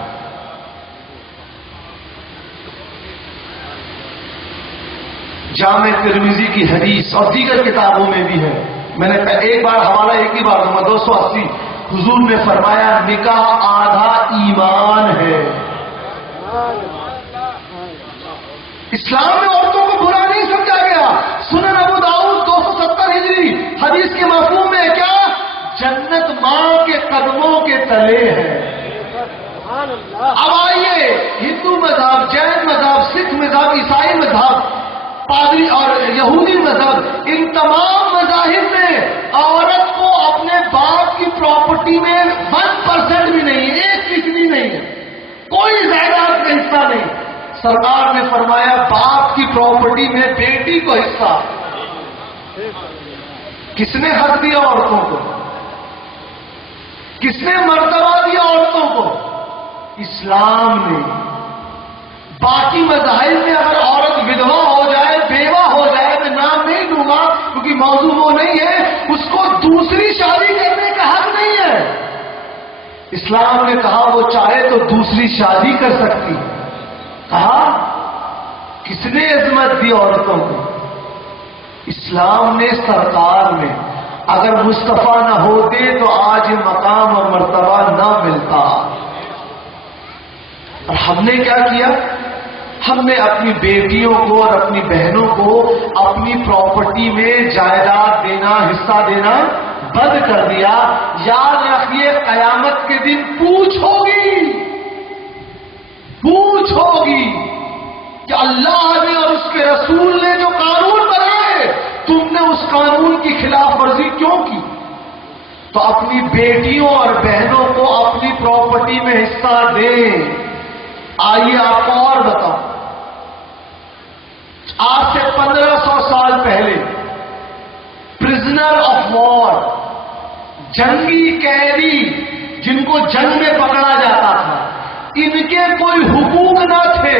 جامع ترمذی کی حدیث اور دیگر کتابوں میں بھی ہے. میں نے ایک بار حوالہ ایک ہی بار دوں گا، 280. حضور نے فرمایا نکاح آدھا ایمان ہے. اسلام میں عورتوں کو برا نہیں سمجھا گیا. سنن ابو داؤد 270 ہجری حدیث کے مفہوم میں کیا؟ جنت ماں کے قدموں کے تلے ہے. اب آئیے ہندو مذہب، جین مذہب، سکھ مذہب، عیسائی مذہب، پادری اور یہودی مذہب، ان تمام مذاہب میں عورت کو اپنے باپ کی پراپرٹی میں 1% بھی نہیں، 1% نہیں ہے، کوئی جائیداد کا حصہ نہیں. سرکار نے فرمایا باپ کی پراپرٹی میں بیٹی کو حصہ. کس نے حق دیا عورتوں کو؟ کس نے مرتبہ دیا عورتوں کو؟ اسلام نے. باقی مذاہب میں اگر عورت ودھوا ہو جائے، بیوہ ہو جائے، میں نام نہیں دوں گا کیونکہ موضوع وہ نہیں ہے، اس کو دوسری شادی کرنے کا حق نہیں ہے. اسلام نے کہا وہ چاہے تو دوسری شادی کر سکتی. کہا کس نے عظمت دی عورتوں کو؟ اسلام نے، سرکار نے. اگر مصطفیٰ نہ ہوتے تو آج یہ مقام اور مرتبہ نہ ملتا. اور ہم نے کیا کیا؟ ہم نے اپنی بیٹیوں کو اور اپنی بہنوں کو اپنی پراپرٹی میں جائیداد دینا، حصہ دینا بند کر دیا. یاد رکھیے قیامت کے دن پوچھ ہوگی کہ اللہ نے اور اس کے رسول نے جو قانون بنائے تم نے اس قانون کی خلاف ورزی کیوں کی؟ تو اپنی بیٹیوں اور بہنوں کو اپنی پراپرٹی میں حصہ دیں. آئیے آپ کو اور بتاؤں، آج سے 1500 سال پہلے پرزنر آف وار، جنگی قیدی جن کو جنگ میں پکڑا جاتا تھا، ان کے کوئی حقوق نہ تھے.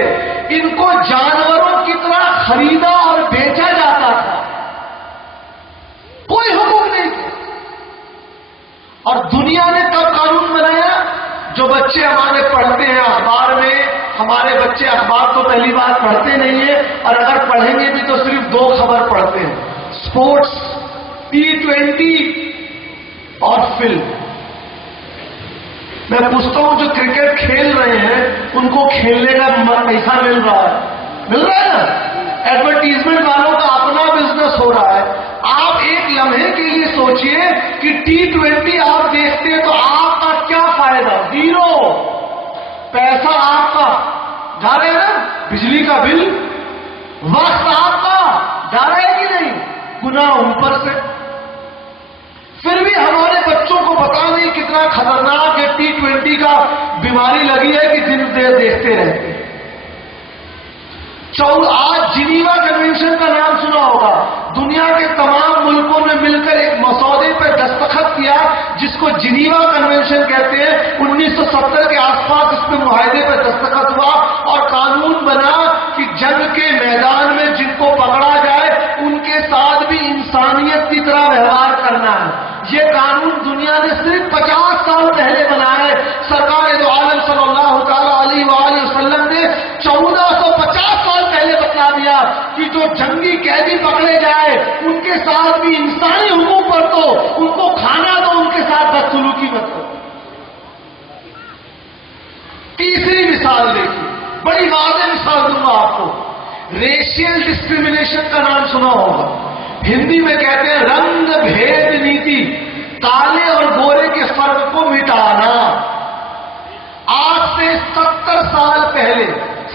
ان کو جانوروں کی طرح خریدا اور بیچا جاتا تھا. کوئی حقوق نہیں تھے. اور دنیا نے کب قانون بنایا؟ جو بچے ہمارے پڑھتے ہیں اخبار میں، ہمارے بچے اخبار تو پہلی بار پڑھتے نہیں ہیں، اور اگر پڑھیں گے بھی تو صرف 2 خبر پڑھتے ہیں، سپورٹس، T20 اور فلم. میں پوچھتا ہوں جو کرکٹ کھیل رہے ہیں ان کو کھیلنے کا پیسہ مل رہا ہے نا؟ ایڈورٹیزمنٹ والوں کا اپنا بزنس ہو رہا ہے. آپ ایک لمحے کے لیے سوچئے کہ T20 آپ دیکھتے ہیں تو آپ کا کیا فائدہ؟ زیرو. پیسہ آپ کا جا رہا ہے نا، بجلی کا بل، وقت آپ کا جا رہا ہے کہ نہیں، گناہ اوپر سے. پھر بھی ہمارے بچوں کو پتا نہیں کتنا خطرناک ہے T20 کا بیماری لگی ہے کہ دن دیر دیکھتے رہتے. آج جنیوا کنونشن کا نام سنا ہوگا. دنیا کے تمام ملکوں نے مل کر ایک مسودے پر دستخط کیا جس کو جنیوا کنونشن کہتے ہیں. 1970 کے آس پاس اس پہ معاہدے پر دستخط ہوا اور قانون بنا کہ جنگ کے میدان میں جن کو پکڑا جائے ان کے ساتھ بھی انسانیت کی طرح ویوہار کرنا ہے. یہ قانون دنیا نے صرف 50 سال پہلے بنایا ہے. سرکار دو عالم صلی اللہ تعالی علیہ وآلہ وسلم نے 1450 سال پہلے بتا دیا کہ جو جنگی قیدی پکڑے جائے ان کے ساتھ بھی انسانی حقوق پر تو ان کو کھانا دو، ان کے ساتھ بدسلوکی مت کرو. تیسری مثال دیکھیے، بڑی واضح مثال دوں گا آپ کو. ریشیل ڈسکریمنیشن کا نام سنا ہوگا. ہندی میں کہتے ہیں رنگ بھید نیتی، کالے اور گورے کے فرق کو مٹانا. آج سے 70 سال پہلے،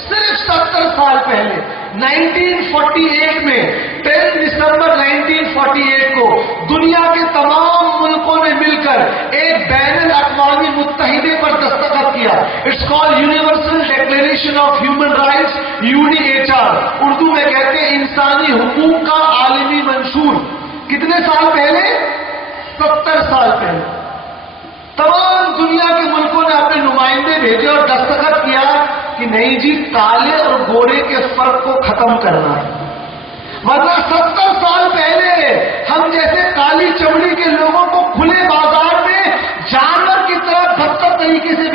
صرف 70 سال پہلے 1948 میں 10 دسمبر 1948 کو دنیا کے تمام ملکوں نے مل کر ایک بین الاقوامی متحدے پر دستخط کیا. It's called Universal Declaration of Human Rights, UDHR. Urdu میں کہتے ہیں انسانی حقوق کا عالمی منشور. کتنے سال پہلے؟ 70 سال پہلے. تمام دنیا کے ملکوں نے اپنے نمائندے بھیجے اور دستخط کیا کہ نہیں جی، کالے اور گورے کے فرق کو ختم کرنا ہے. ورنہ 70 سال پہلے ہم جیسے کالی چمڑی کے لوگوں کو کھلے بازار میں جانور کی طرح بدتر طریقے سے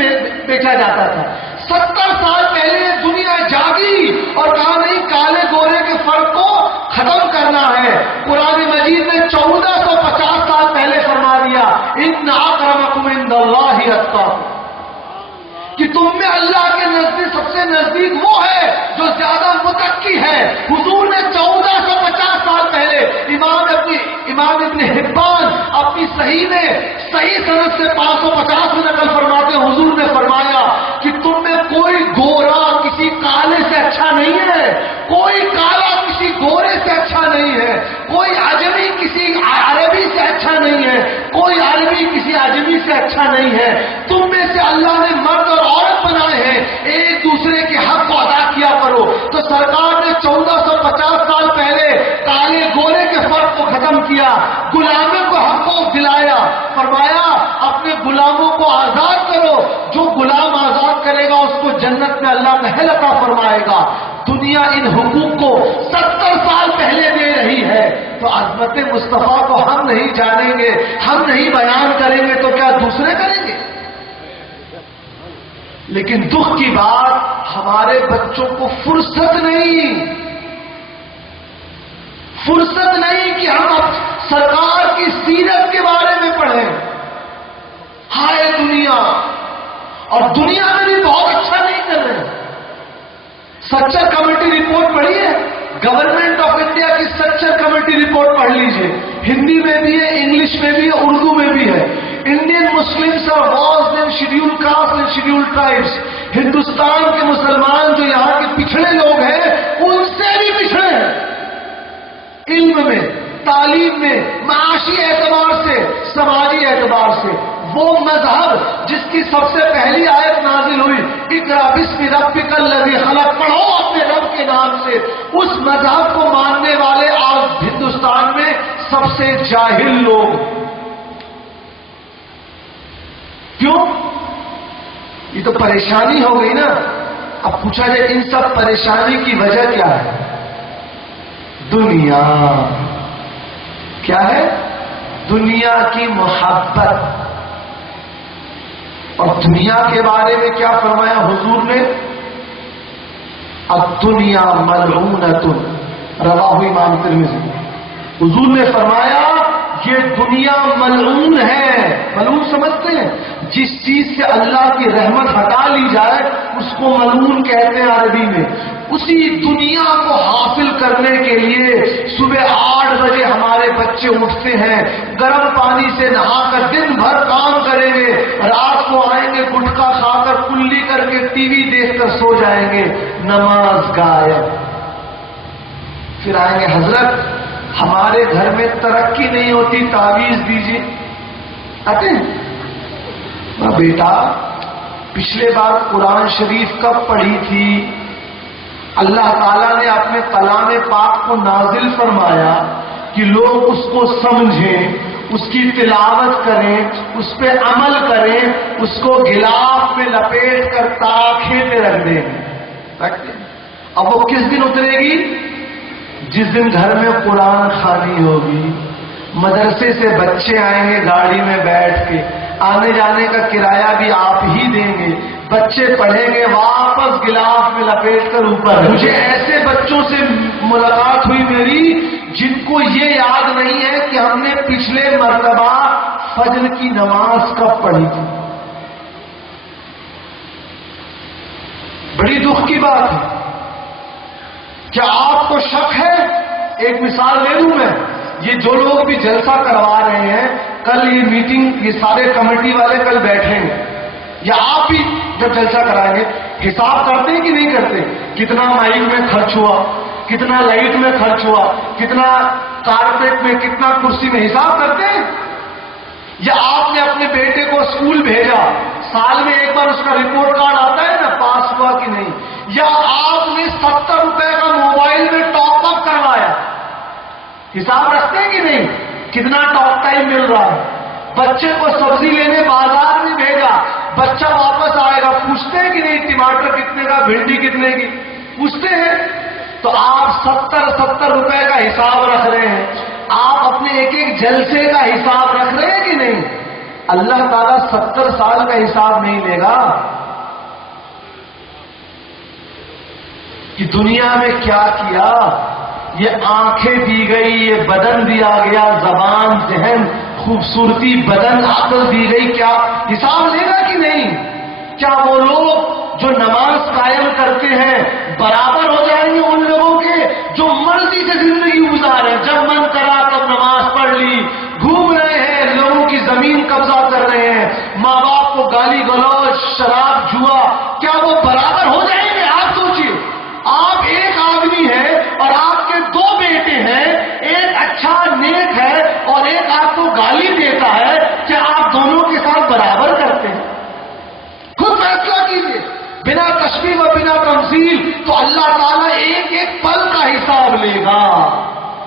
بیچا جاتا تھا. 70 سال پہلے دنیا جاگی اور کہا نہیں، کالے گورے کے فرق کو ختم کرنا ہے. قرآن مجید نے 1450 سال پہلے فرما دیا ان اکرمکم عند اللہ اتقاکم، کہ تم میں اللہ کے نزدیک سب سے نزدیک وہ ہے جو زیادہ متقی ہے. حضور نے 1450 سال پہلے امام ابن حبان اپنی صحیح میں صحیح سند سے 550 میں نقل فرماتے ہیں، حضور نے فرمایا کہ تم میں کوئی گورا کسی کالے سے اچھا نہیں ہے، کوئی کالا کسی گورے سے اچھا نہیں ہے، کوئی عجمی کسی عربی سے اچھا نہیں ہے، کوئی عربی کسی عجمی سے اچھا نہیں ہے. تم میں سے اللہ نے مرد اور عورت بنائے ہیں، ایک دوسرے کے حق کو ادا کیا کرو. تو سرکار نے 1450 سال پہلے کالے گورے کے فرق کو ختم کیا، غلاموں کو حقوق دلایا. فرمایا اپنے غلاموں کو آزاد کرو، جو غلام آزاد کرے گا اس کو جنت میں اللہ محل عطا فرمائے گا. دنیا ان حقوق کو 70 سال پہلے دے رہی ہے. تو عظمت مصطفیٰ کو ہم نہیں جانیں گے، ہم نہیں بیان کریں گے تو کیا دوسرے کریں گے؟ لیکن دکھ کی بات، ہمارے بچوں کو فرصت نہیں کہ ہم اب سرکار کی سیرت کے بارے میں پڑھیں. ہائے دنیا، اور دنیا میں بھی بہت اچھا نہیں کر رہے. سچر کمیٹی رپورٹ پڑھی ہے؟ گورنمنٹ آف انڈیا کی سچر کمیٹی رپورٹ پڑھ لیجئے. ہندی میں بھی ہے، انگلش میں بھی ہے، اردو میں بھی ہے. انڈین مسلمس آر واسڈ in schedule caste and schedule tribes. Hindustan کے مسلمان جو یہاں کے پچھڑے لوگ ہیں ان سے بھی پچھڑے ہیں، علم میں، تعلیم میں، معاشی اعتبار سے، سماجی اعتبار سے. وہ مذہب جس کی سب سے پہلی آیت نازل ہوئی اقرا بسم ربک الذی خلق، پڑھو اپنے رب کے نام سے، اس مذہب کو ماننے والے آج ہندوستان میں سب سے جاہل لوگ. کیوں؟ یہ تو پریشانی ہو گئی نا. اب پوچھا جائے ان سب پریشانی کی وجہ کیا ہے؟ دنیا. کیا ہے؟ دنیا کی محبت. اور دنیا کے بارے میں کیا فرمایا حضور نے؟ الدنیا ملعونۃ، رواہ امام ترمذی. حضور نے فرمایا یہ دنیا ملعون ہے. ملعون سمجھتے ہیں؟ جس چیز سے اللہ کی رحمت ہٹا لی جائے اس کو ملعون کہتے ہیں عربی میں. اسی دنیا کو حاصل کرنے کے لیے صبح 8 بجے ہمارے بچے اٹھتے ہیں, گرم پانی سے نہا کر دن بھر کام کریں گے, رات کو آئیں گے گٹکا کھا کر کلی کر کے ٹی وی دیکھ کر سو جائیں گے, نماز غائب. پھر آئیں گے حضرت ہمارے گھر میں ترقی نہیں ہوتی, تعویذ دیجیے. آتے ہیں بیٹا پچھلے بار قرآن شریف کب پڑھی تھی؟ اللہ تعالیٰ نے اپنے کلام پاک کو نازل فرمایا کہ لوگ اس کو سمجھیں, اس کی تلاوت کریں, اس پہ عمل کریں, اس کو غلاف میں لپیٹ کر تاخیر پہ رکھ دیں. اب وہ کس دن اترے گی؟ جس دن گھر میں قرآن خوانی ہوگی, مدرسے سے بچے آئیں گے گاڑی میں بیٹھ کے, آنے جانے کا کرایہ بھی آپ ہی دیں گے, بچے پڑھیں گے واپس گلاف میں لپیٹ کر اوپر. مجھے ایسے بچوں سے ملاقات ہوئی میری جن کو یہ یاد نہیں ہے کہ ہم نے پچھلے مرتبہ فجر کی نماز کب پڑھی تھی. بڑی دکھ کی بات ہے. کیا آپ کو شک ہے؟ ایک مثال لے لوں میں. یہ جو لوگ بھی جلسہ کروا رہے ہیں, کل یہ میٹنگ یہ سارے کمیٹی والے کل بیٹھیں گے, یا آپ بھی جب جلسہ کرائیں گے حساب کرتے ہیں کہ نہیں کرتے؟ کتنا مائک میں خرچ ہوا, کتنا لائٹ میں خرچ ہوا, کتنا کارپیٹ میں, کتنا کرسی میں, حساب کرتے ہیں؟ یا آپ نے اپنے بیٹے کو اسکول بھیجا, سال میں ایک بار اس کا رپورٹ کارڈ آتا ہے نا, پاس ہوا کہ نہیں؟ یا آپ نے 70 روپے کا موبائل میں ٹاپ اپ کروایا, حساب رکھتے ہیں کہ نہیں؟ کتنا ٹاک ٹائم مل رہا ہے؟ بچے کو سبزی لینے بازار میں بھیجا, بچہ واپس آئے گا, پوچھتے ہیں کہ نہیں ٹماٹر کتنے کا, بھنڈی کتنے کی, پوچھتے ہیں؟ تو آپ 70 روپے کا حساب رکھ رہے ہیں. آپ اپنے ایک ایک جلسے کا حساب رکھ رہے ہیں کہ نہیں؟ اللہ تعالیٰ 70 سال کا حساب نہیں لے گا کہ دنیا میں کیا کیا. یہ آنکھیں دی گئی, یہ بدن دیا گیا, زبان, ذہن, خوبصورتی, بدن, عقل دی گئی, کیا حساب لے گا کہ نہیں؟ کیا وہ لوگ جو نماز قائم کرتے ہیں برابر ہو جائیں گے ان لوگوں کے جو مرضی سے زندگی گزارے, جب من کرا تب نماز پڑھ لی, گھوم رہے ہیں, لوگوں کی زمین قبضہ کر رہے ہیں, ماں باپ کو گالی گلوچ, شراب, جوا, کیا وہ برابر ہو جائیں گے؟ آپ سوچیے, آپ ایک آدمی ہے اور آپ کے 2 بیٹے ہیں, ایک اچھا نیک ہے اور ایک آپ کو گالی دیتا ہے, کیا آپ دونوں کے ساتھ برابر کرتے ہیں؟ خود فیصلہ کیجیے بنا تشبیہ و بنا تمثیل. تو اللہ تعالیٰ ایک ایک پل کا حساب لے گا.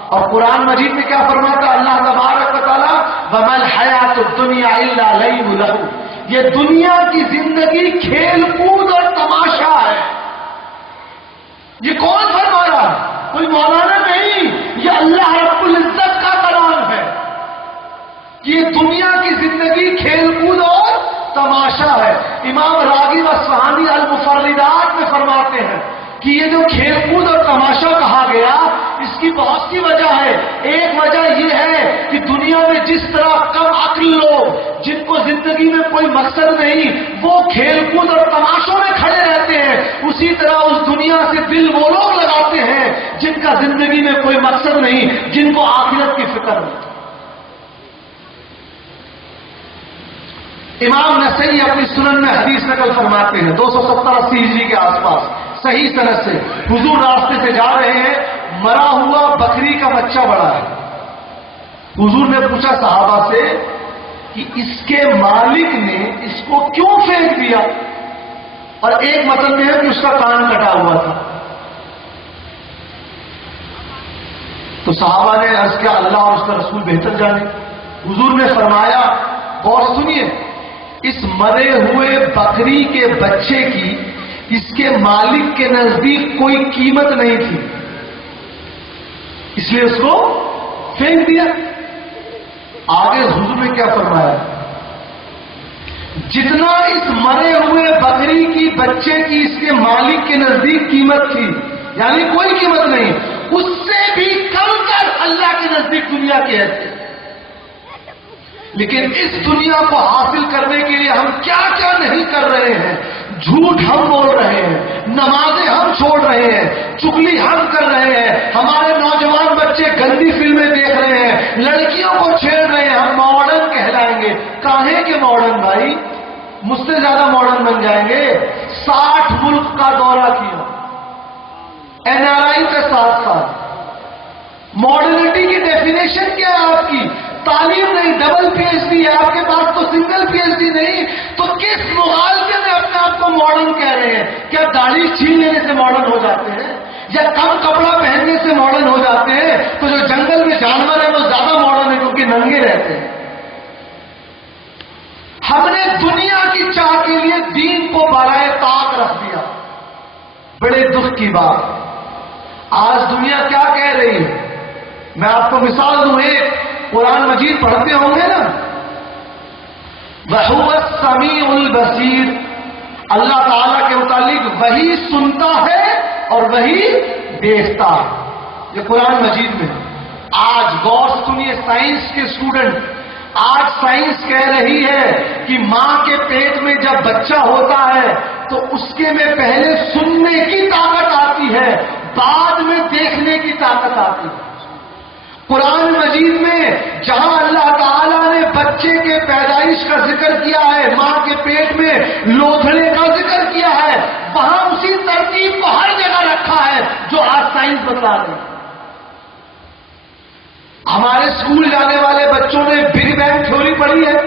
اور قرآن مجید میں کیا فرماتا اللہ تبارک و تعالیٰ, وَمَا الْحَيَاةُ الدُّنْيَا إِلَّا لَعِبٌ وَلَهْوٌ. یہ دنیا کی زندگی کھیل کود اور تماشا ہے. یہ کون فرما رہا ہے؟ کوئی مولانا نہیں, یہ اللہ رب العزت کا کلام ہے. یہ دنیا کی زندگی کھیل کود اور تماشا ہے. امام راغب اصفہانی المفردات میں فرماتے ہیں کہ یہ جو کھیل کود اور تماشا کہا گیا اس کی بہت سی وجہ ہے. ایک وجہ یہ ہے کہ دنیا میں جس طرح کم عقل لوگ جن کو زندگی میں کوئی مقصد نہیں وہ کھیل کود اور تماشوں میں کھڑے رہتے ہیں, اسی طرح اس دنیا سے دل وہ لوگ لگاتے ہیں جن کا زندگی میں کوئی مقصد نہیں, جن کو آخرت کی فکر نہیں. امام نسائی اپنی سنن میں حدیث نقل فرماتے ہیں 270-80 ہجری کے آس پاس صحیح سند سے, حضور راستے سے جا رہے ہیں, مرا ہوا بکری کا بچہ بڑا ہے. حضور نے پوچھا صحابہ سے کہ اس کے مالک نے اس کو کیوں پھینک دیا, اور ایک مطلب یہ ہے کہ اس کا کان کٹا ہوا تھا. تو صحابہ نے عرض کیا اللہ اور اس کا رسول بہتر جانے. حضور نے فرمایا, غور سنیے, اس مرے ہوئے بکری کے بچے کی اس کے مالک کے نزدیک کوئی قیمت نہیں تھی, اس لیے اس کو پھینک دیا. آگے حضور نے کیا فرمایا, جتنا اس مرے ہوئے بکری کی بچے کی اس کے مالک کے نزدیک قیمت تھی, یعنی کوئی قیمت نہیں, اس سے بھی کم کر اللہ کے نزدیک دنیا کی حیثیت. لیکن اس دنیا کو حاصل کرنے کے لیے ہم کیا کیا نہیں کر رہے ہیں. جھوٹ ہم بول رہے ہیں, نمازیں ہم چھوڑ رہے ہیں, چغلی ہم کر رہے ہیں, ہمارے نوجوان بچے گندی فلمیں دیکھ رہے ہیں, لڑکیوں کو چھیڑ رہے ہیں. ہم ماڈرن کہلائیں گے. کاہے کے ماڈرن بھائی؟ مجھ سے زیادہ ماڈرن بن جائیں گے. 60 ملک کا دورہ کیا, NRI کا 7 سال. ماڈرنٹی کی ڈیفینیشن کیا ہے آپ کی؟ تعلیم نہیں, ڈبل PhD ہے آپ کے پاس, تو سنگل PhD نہیں. تو کس مغالطے میں اپنے آپ کو ماڈرن کہہ رہے ہیں؟ کیا داڑھی چھین لینے سے ماڈرن ہو جاتے ہیں, یا کم کپڑا پہننے سے ماڈرن ہو جاتے ہیں؟ تو جو جنگل میں جانور ہیں وہ زیادہ ماڈرن ہے کیونکہ ننگے رہتے ہیں. ہم نے دنیا کی چاہ کے لیے دین کو برائے طاق رکھ دیا. بڑے دکھ کی بات. آج دنیا کیا کہہ رہی ہے؟ میں آپ کو مثال دوں. ایک قرآن مجید پڑھتے ہوں گے نا, وَهُوَ السَّمِيعُ الْبَصِيرُ. اللہ تعالیٰ کے متعلق وہی سنتا ہے اور وہی دیکھتا ہے. یہ قرآن مجید میں. آج غور سنیے سائنس کے اسٹوڈنٹ, آج سائنس کہہ رہی ہے کہ ماں کے پیٹ میں جب بچہ ہوتا ہے تو اس کے میں پہلے سننے کی طاقت آتی ہے, بعد میں دیکھنے کی طاقت آتی ہے. قرآن مجید میں جہاں اللہ تعالیٰ نے بچے کے پیدائش کا ذکر کیا ہے, ماں کے پیٹ میں لوتھڑے کا ذکر کیا ہے, وہاں اسی ترتیب کو ہر جگہ رکھا ہے جو آج سائنس بتا رہی ہے. ہمارے اسکول جانے والے بچوں نے بگ بینگ تھیوری پڑھی ہے.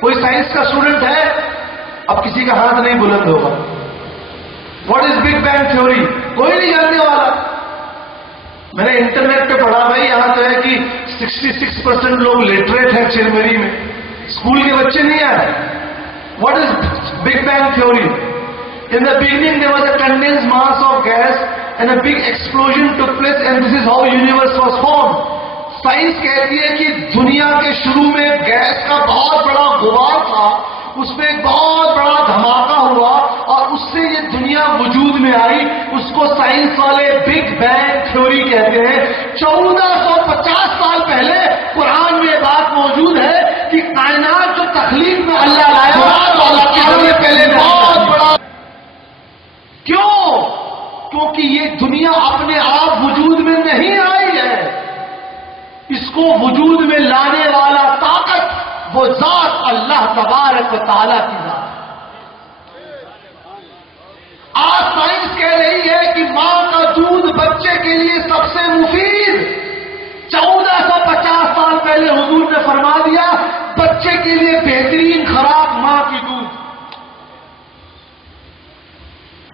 کوئی سائنس کا اسٹوڈنٹ ہے؟ اب کسی کا ہاتھ نہیں بلند ہوگا. What is big bang theory? کوئی نہیں جاننے والا. میں نے انٹرنیٹ پہ پڑھا بھائی, یہاں تو ہے کہ 66% لوگ لٹریٹ ہیں چرمری میں, اسکول کے بچے نہیں آئے. What is big bang theory? In the beginning there was a condensed mass of gas and a big explosion took place and this is how universe was formed. Science کہتی ہے کہ دنیا کے شروع میں گیس کا بہت بڑا غبار تھا, اس میں ایک بہت بڑا دھماکہ ہوا اور اس سے یہ دنیا وجود میں آئی. اس کو سائنس والے بگ بینگ تھیوری کہتے ہیں. 1450 سال پہلے قرآن میں یہ بات موجود ہے کہ کائنات جو تخلیق میں اللہ لایا پہلے بہت بڑا. کیوں؟ کیونکہ یہ دنیا اپنے آپ وجود میں نہیں آئی ہے, اس کو وجود میں لانے والا طاقت وہ ذات اللہ تبارک و تعالیٰ کی ذات. آج سائنس کہہ رہی ہے کہ ماں کا دودھ بچے کے لیے سب سے مفید. 1450 سال پہلے حضور نے فرما دیا بچے کے لیے بہترین خوراک ماں کی دودھ.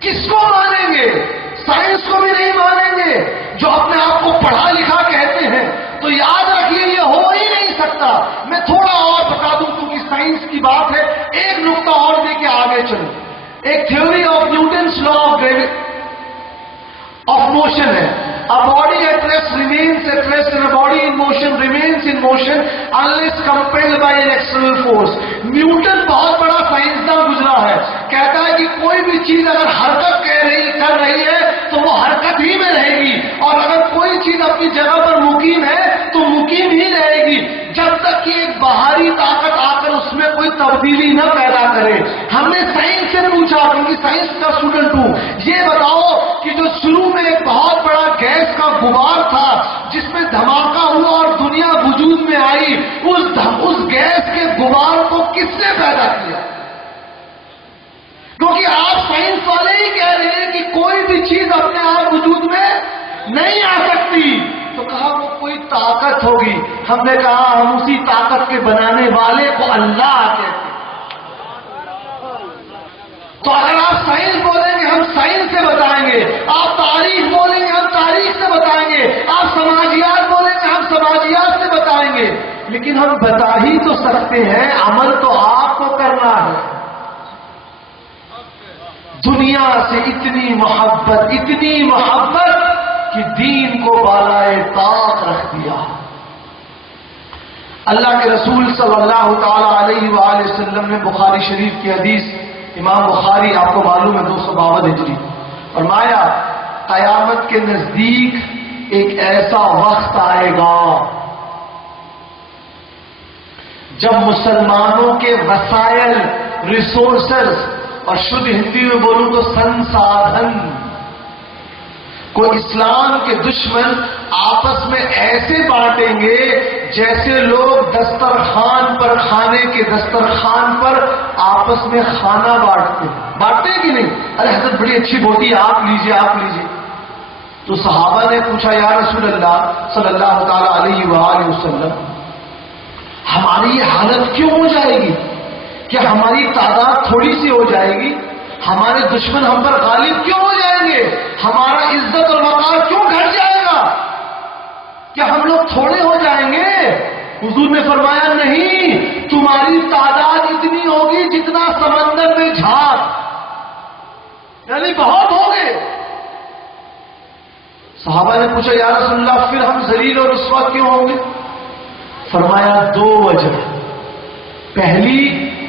کس کو مانیں گے؟ سائنس کو بھی نہیں مانیں گے. جو اپنے آپ کو پڑھا لکھا کہتے ہیں تو یاد رکھیے یہ ہو ہی نہیں سکتا. میں تھوڑا اور بتا دوں کیونکہ سائنس کی بات ہے, ایک نقطہ اور دے کے آگے چلیں. ایک theory of Newton's law of motion ہے. A body at rest remains at rest and a body in motion remains in motion unless compelled by an external force. Newton بہت بڑا سائنسداں گزرا ہے, کہتا ہے کہ کوئی بھی چیز اگر حرکت کر رہی ہے تو وہ حرکت ہی میں رہے گی, اور اگر کوئی چیز اپنی جگہ پر مقیم ہے تو مقیم ہی رہے گی جب تک کہ ایک باہری طاقت آ کر اس میں کوئی تبدیلی نہ پیدا کرے. ہم نے سائنس سے پوچھا, کیونکہ سائنس کا اسٹوڈنٹ ہوں, یہ بتاؤ کہ جو شروع میں ایک بہت بڑا گیس کا غبار تھا جس میں دھماکہ ہوا اور دنیا وجود میں آئی, اس گیس کے غبار کو کس نے پیدا کیا؟ کیونکہ آپ سائنس والے ہی کہہ رہے ہیں کہ کوئی بھی چیز اپنے آپ وجود میں نہیں آ سکتی. تو کہا وہ کوئی طاقت ہوگی. ہم نے کہا ہم اسی طاقت کے بنانے والے کو اللہ کہتے ہیں. تو اگر آپ سائنس بولیں گے ہم سائنس سے بتائیں گے, آپ تاریخ بولیں گے ہم تاریخ سے بتائیں گے, آپ سماجیات بولیں گے ہم سماجیات سے بتائیں گے. لیکن ہم بتا ہی تو سکتے ہیں, عمل تو آپ کو کرنا ہے. دنیا سے اتنی محبت کہ دین کو بالائے طاق رکھ دیا. اللہ کے رسول صلی اللہ تعالی علیہ وآلہ وسلم نے بخاری شریف کی حدیث, امام بخاری آپ کو معلوم ہے 252 ہجری, فرمایا قیامت کے نزدیک ایک ایسا وقت آئے گا جب مسلمانوں کے وسائل، ریسورسز، اور شدھ ہندی میں بولوں تو سنسادھن کو اسلام کے دشمن آپس میں ایسے بانٹیں گے جیسے لوگ دسترخوان پر، کھانے کے دسترخوان پر آپس میں کھانا بانٹتے ہیں کہ نہیں؟ ارے حضرت بڑی اچھی بوٹی، آپ لیجئے آپ لیجئے. تو صحابہ نے پوچھا یا رسول اللہ صلی اللہ تعالی علیہ وآلہ وسلم، ہماری یہ حالت کیوں ہو جائے گی؟ کیا ہماری تعداد تھوڑی سی ہو جائے گی؟ ہمارے دشمن ہم پر غالب کیوں ہو جائیں گے؟ ہمارا عزت اور وقار کیوں گھٹ جائے گا؟ کیا ہم لوگ تھوڑے ہو جائیں گے؟ حضور نے فرمایا نہیں، تمہاری تعداد اتنی ہوگی جتنا سمندر میں جھاگ، یعنی بہت ہوگے. صحابہ نے پوچھا یا رسول اللہ پھر ہم ذلیل اور رسوا کیوں ہوں گے؟ فرمایا 2 وجہ. پہلی،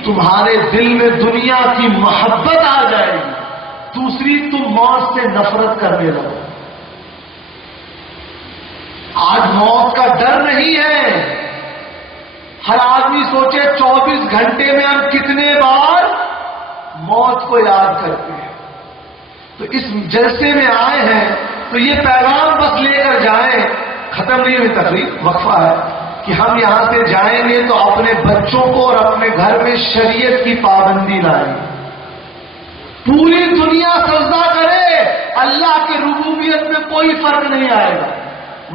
تمہارے دل میں دنیا کی محبت آ جائے گی. دوسری، تم موت سے نفرت کرنے لگو. آج موت کا ڈر نہیں ہے. ہر آدمی سوچے 24 گھنٹے میں ہم کتنے بار موت کو یاد کرتے ہیں. تو اس جلسے میں آئے ہیں تو یہ پیغام بس لے کر جائیں. ختم نہیں ہوئی تقریر، وقفہ ہے کہ ہم یہاں سے جائیں گے تو اپنے بچوں کو اور اپنے گھر میں شریعت کی پابندی لائیں. پوری دنیا سجدہ کرے، اللہ کی ربوبیت میں کوئی فرق نہیں آئے گا.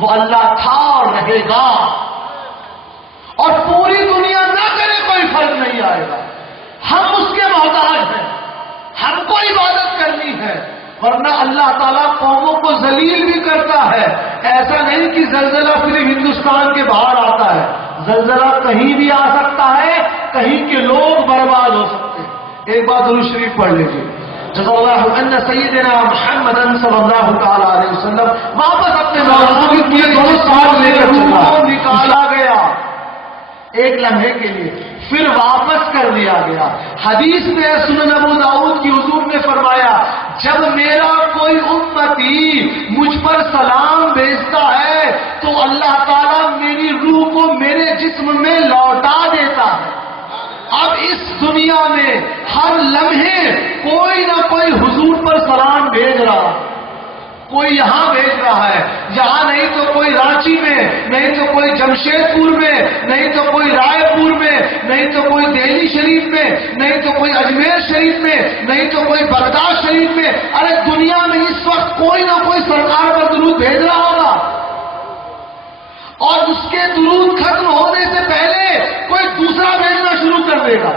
وہ اللہ تھا اور رہے گا. اور پوری دنیا نہ کرے، کوئی فرق نہیں آئے گا. ہم اس کے محتاج ہیں، ہم کو عبادت کرنی ہے. ورنہ اللہ تعالیٰ قوموں کو ذلیل بھی کرتا ہے. ایسا نہیں کہ زلزلہ صرف ہندوستان کے باہر آتا ہے. زلزلہ کہیں بھی آ سکتا ہے، کہیں کے لوگ برباد ہو سکتے ہیں. ایک بات ضرور شریف پڑھ لیجیے. جزا اللہ عنا سیدنا محمد صلی اللہ تعالی علیہ وسلم. واپس اپنے موضوع کے 2 سال لے کر نکالا گیا ایک لمحے کے لیے، پھر واپس کر دیا گیا. حدیث میں سنن ابو داؤد کی حضور نے فرمایا جب میرا کوئی امتی مجھ پر سلام بھیجتا ہے تو اللہ تعالیٰ میری روح کو میرے جسم میں لوٹا دیتا ہے. اب اس دنیا میں ہر لمحے کوئی نہ کوئی حضور پر سلام بھیج رہا. کوئی یہاں بھیج رہا ہے، یہاں نہیں تو کوئی رانچی میں، نہیں تو کوئی جمشید پور میں، نہیں تو کوئی رائے پور میں، نہیں تو کوئی دہلی شریف میں، نہیں تو کوئی اجمیر شریف میں، نہیں تو کوئی بغداد شریف میں. ارے دنیا میں اس وقت کوئی نہ کوئی سرکار پر درود بھیج رہا ہوگا. اور اس کے درود ختم ہونے سے پہلے کوئی دوسرا بھیجنا شروع کر دے گا.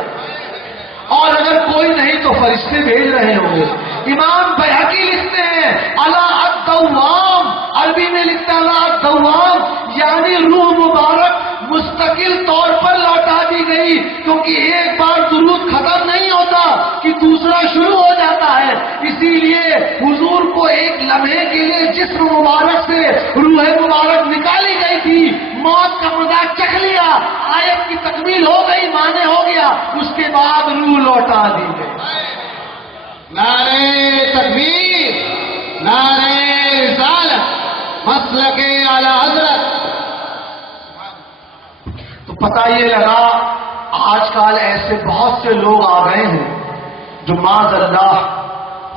اور اگر کوئی نہیں تو فرشتے بھیج رہے ہوں گے. امام بیہقی لکھتے ہیں الا الدوام، عربی میں لکھتا ہے الا الدوام، یعنی روح مبارک مستقل طور پر لوٹا دی گئی. کیونکہ ایک بار درود ختم نہیں ہوتا کہ دوسرا شروع ہو جاتا ہے. اسی لیے حضور کو ایک لمحے کے لیے جسم مبارک سے روح مبارک نکالی گئی تھی. موت کا مذاق چکھ لیا، آیت کی تکمیل ہو گئی، معنی ہو گیا، اس کے بعد روح لوٹا دی گئی. نعرے تکبیر، نعرے رسالت، مسلک اعلی حضرت. تو پتہ یہ لگا آج کل ایسے بہت سے لوگ آ گئے ہیں جو معاذ اللہ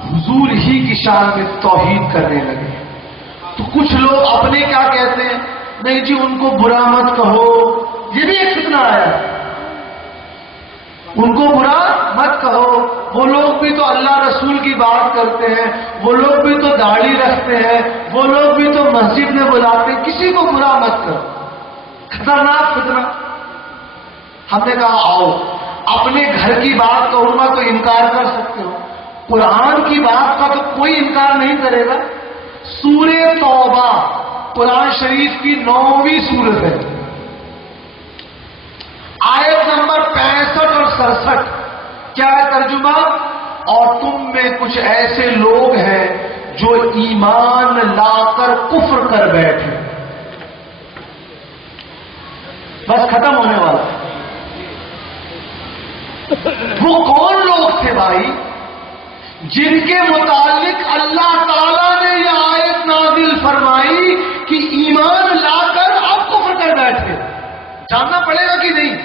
حضور ہی کی شان میں توحید کرنے لگے. تو کچھ لوگ اپنے کیا کہتے ہیں، نہیں جی ان کو برا مت کہو. یہ بھی ایک فتنہ آیا، ان کو برا مت کہو. وہ لوگ بھی تو اللہ رسول کی بات کرتے ہیں، وہ لوگ بھی تو داڑھی رکھتے ہیں، وہ لوگ بھی تو مسجد میں بلاتے ہیں. کسی کو برا مت کرو. خطرناک فتنہ. ہم نے کہا آؤ اپنے گھر کی بات کہوں گا تو انکار کر سکتے ہو، قرآن کی بات کا تو کوئی انکار نہیں کرے گا. سورہ توبہ قرآن شریف کی 9ویں سورت ہے، آیت نمبر 65 اور 67. کیا ہے ترجمہ؟ اور تم میں کچھ ایسے لوگ ہیں جو ایمان لا کر کفر کر بیٹھے. بس ختم ہونے والا ہے. وہ کون لوگ تھے بھائی جن کے متعلق اللہ تعالیٰ نے یہ آیت نازل فرمائی کہ ایمان لا کر اب کفر کر بیٹھے؟ جاننا پڑے گا کہ نہیں؟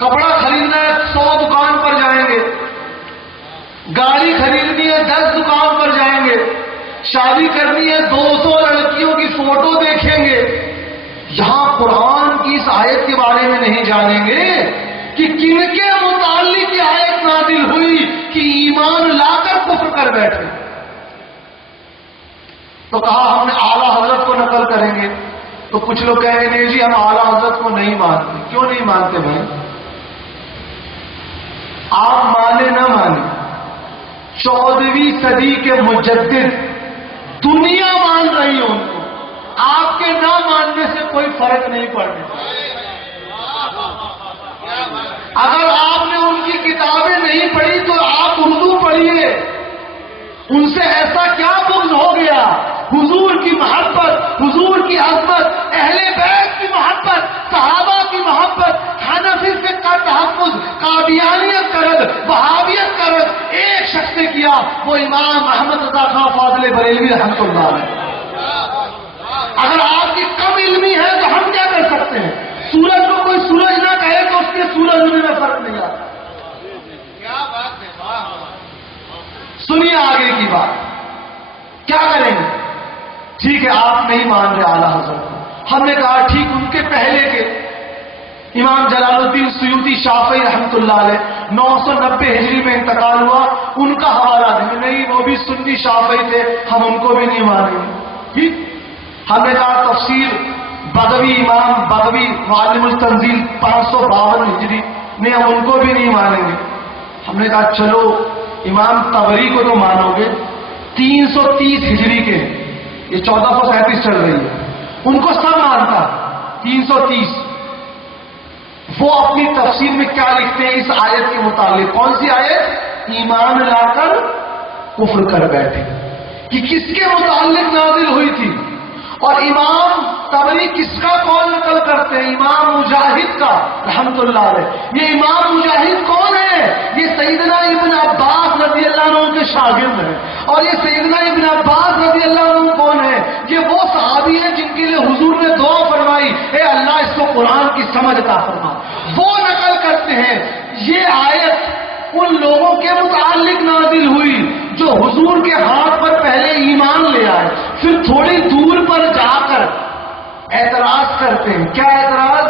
کپڑا خریدنا ہے 100 دکان پر جائیں گے، گاڑی خریدنی ہے 10 دکان پر جائیں گے، شادی کرنی ہے 200 لڑکیوں کی فوٹو دیکھیں گے. یہاں قرآن کی اس آیت کے بارے میں نہیں جانیں گے کہ کن کے متعلق یہ آیت نازل ہوئی کہ ایمان لا کر کفر کر بیٹھے. تو کہا ہم نے اعلیٰ حضرت کو نقل کریں گے. تو کچھ لوگ کہیں گے نہیں جی ہم اعلیٰ حضرت کو نہیں مانتے. کیوں نہیں مانتے بھائی؟ آپ مانے نہ مانے، 14ویں صدی کے مجدد دنیا مان رہی ہے ان کو، آپ کے نہ ماننے سے کوئی فرق نہیں پڑنے. اگر آپ نے ان کی کتابیں نہیں پڑھی تو آپ اردو پڑھیے. ان سے ایسا کیا بغض ہو گیا؟ حضور کی محبت، حضور کی عظمت، اہل بیت کی محبت، صحابہ کی محبت، حنفی فقہ کا تحفظ، قادیانیت کرد، وہابیت کرد ایک شخص نے کیا، وہ امام احمد رضا خان فاضل بریلوی رحمۃ اللہ علیہ. اگر آپ کی کم علمی ہے تو ہم کیا کر سکتے ہیں؟ سورج کو کوئی سورج نہ کہے تو اس کے سورج ہونے میں فرق نہیں آتا. کیا بات ہے. سنیے آگے کی بات. کیا کریں گے؟ ٹھیک ہے آپ نہیں مان رہے اعلیٰ حضرت کو. ہم نے کہا ٹھیک ان کے پہلے کے امام جلال الدین سیوطی شافعی رحمۃ اللہ علیہ 990 ہجری میں انتقال ہوا، ان کا حوالہ دیں. نہیں وہ بھی سنی شافعی تھے، ہم ان کو بھی نہیں مانیں گے. ٹھیک. ہم نے کہا تفسیر بغوی، امام بغوی معلم التنزیل 552 ہجری نے، ہم ان کو بھی نہیں مانیں گے. ہم نے کہا چلو امام طبری کو تو مانو گے، 330 ہجری کے، یہ 1437 چل رہی ہے، ان کو سب مانتا. 330 وہ اپنی تفسیر میں کیا لکھتے ہیں اس آیت کے متعلق؟ کون سی آیت؟ ایمان لا کر کفر کر بیٹھے، کہ کس کے متعلق نازل ہوئی تھی. اور امام طبری کس کا قول نقل کرتے ہیں؟ امام مجاہد کا رحمت اللہ علیہ. یہ امام مجاہد کون ہے؟ یہ سیدنا ابن عباس رضی اللہ عنہ کے شاگرد ہیں. اور یہ سیدنا ابن عباس رضی اللہ عنہ کون ہے؟ یہ وہ صحابی ہیں جن کے لیے حضور نے دعا فرمائی، اے اللہ اس کو قرآن کی سمجھ عطا فرما. وہ نقل کرتے ہیں یہ آیت ان لوگوں کے متعلق نازل ہوئی جو حضور کے ہاتھ پر پہلے ایمان لے آئے، پھر تھوڑی دور پر جا کر اعتراض کرتے ہیں. کیا اعتراض؟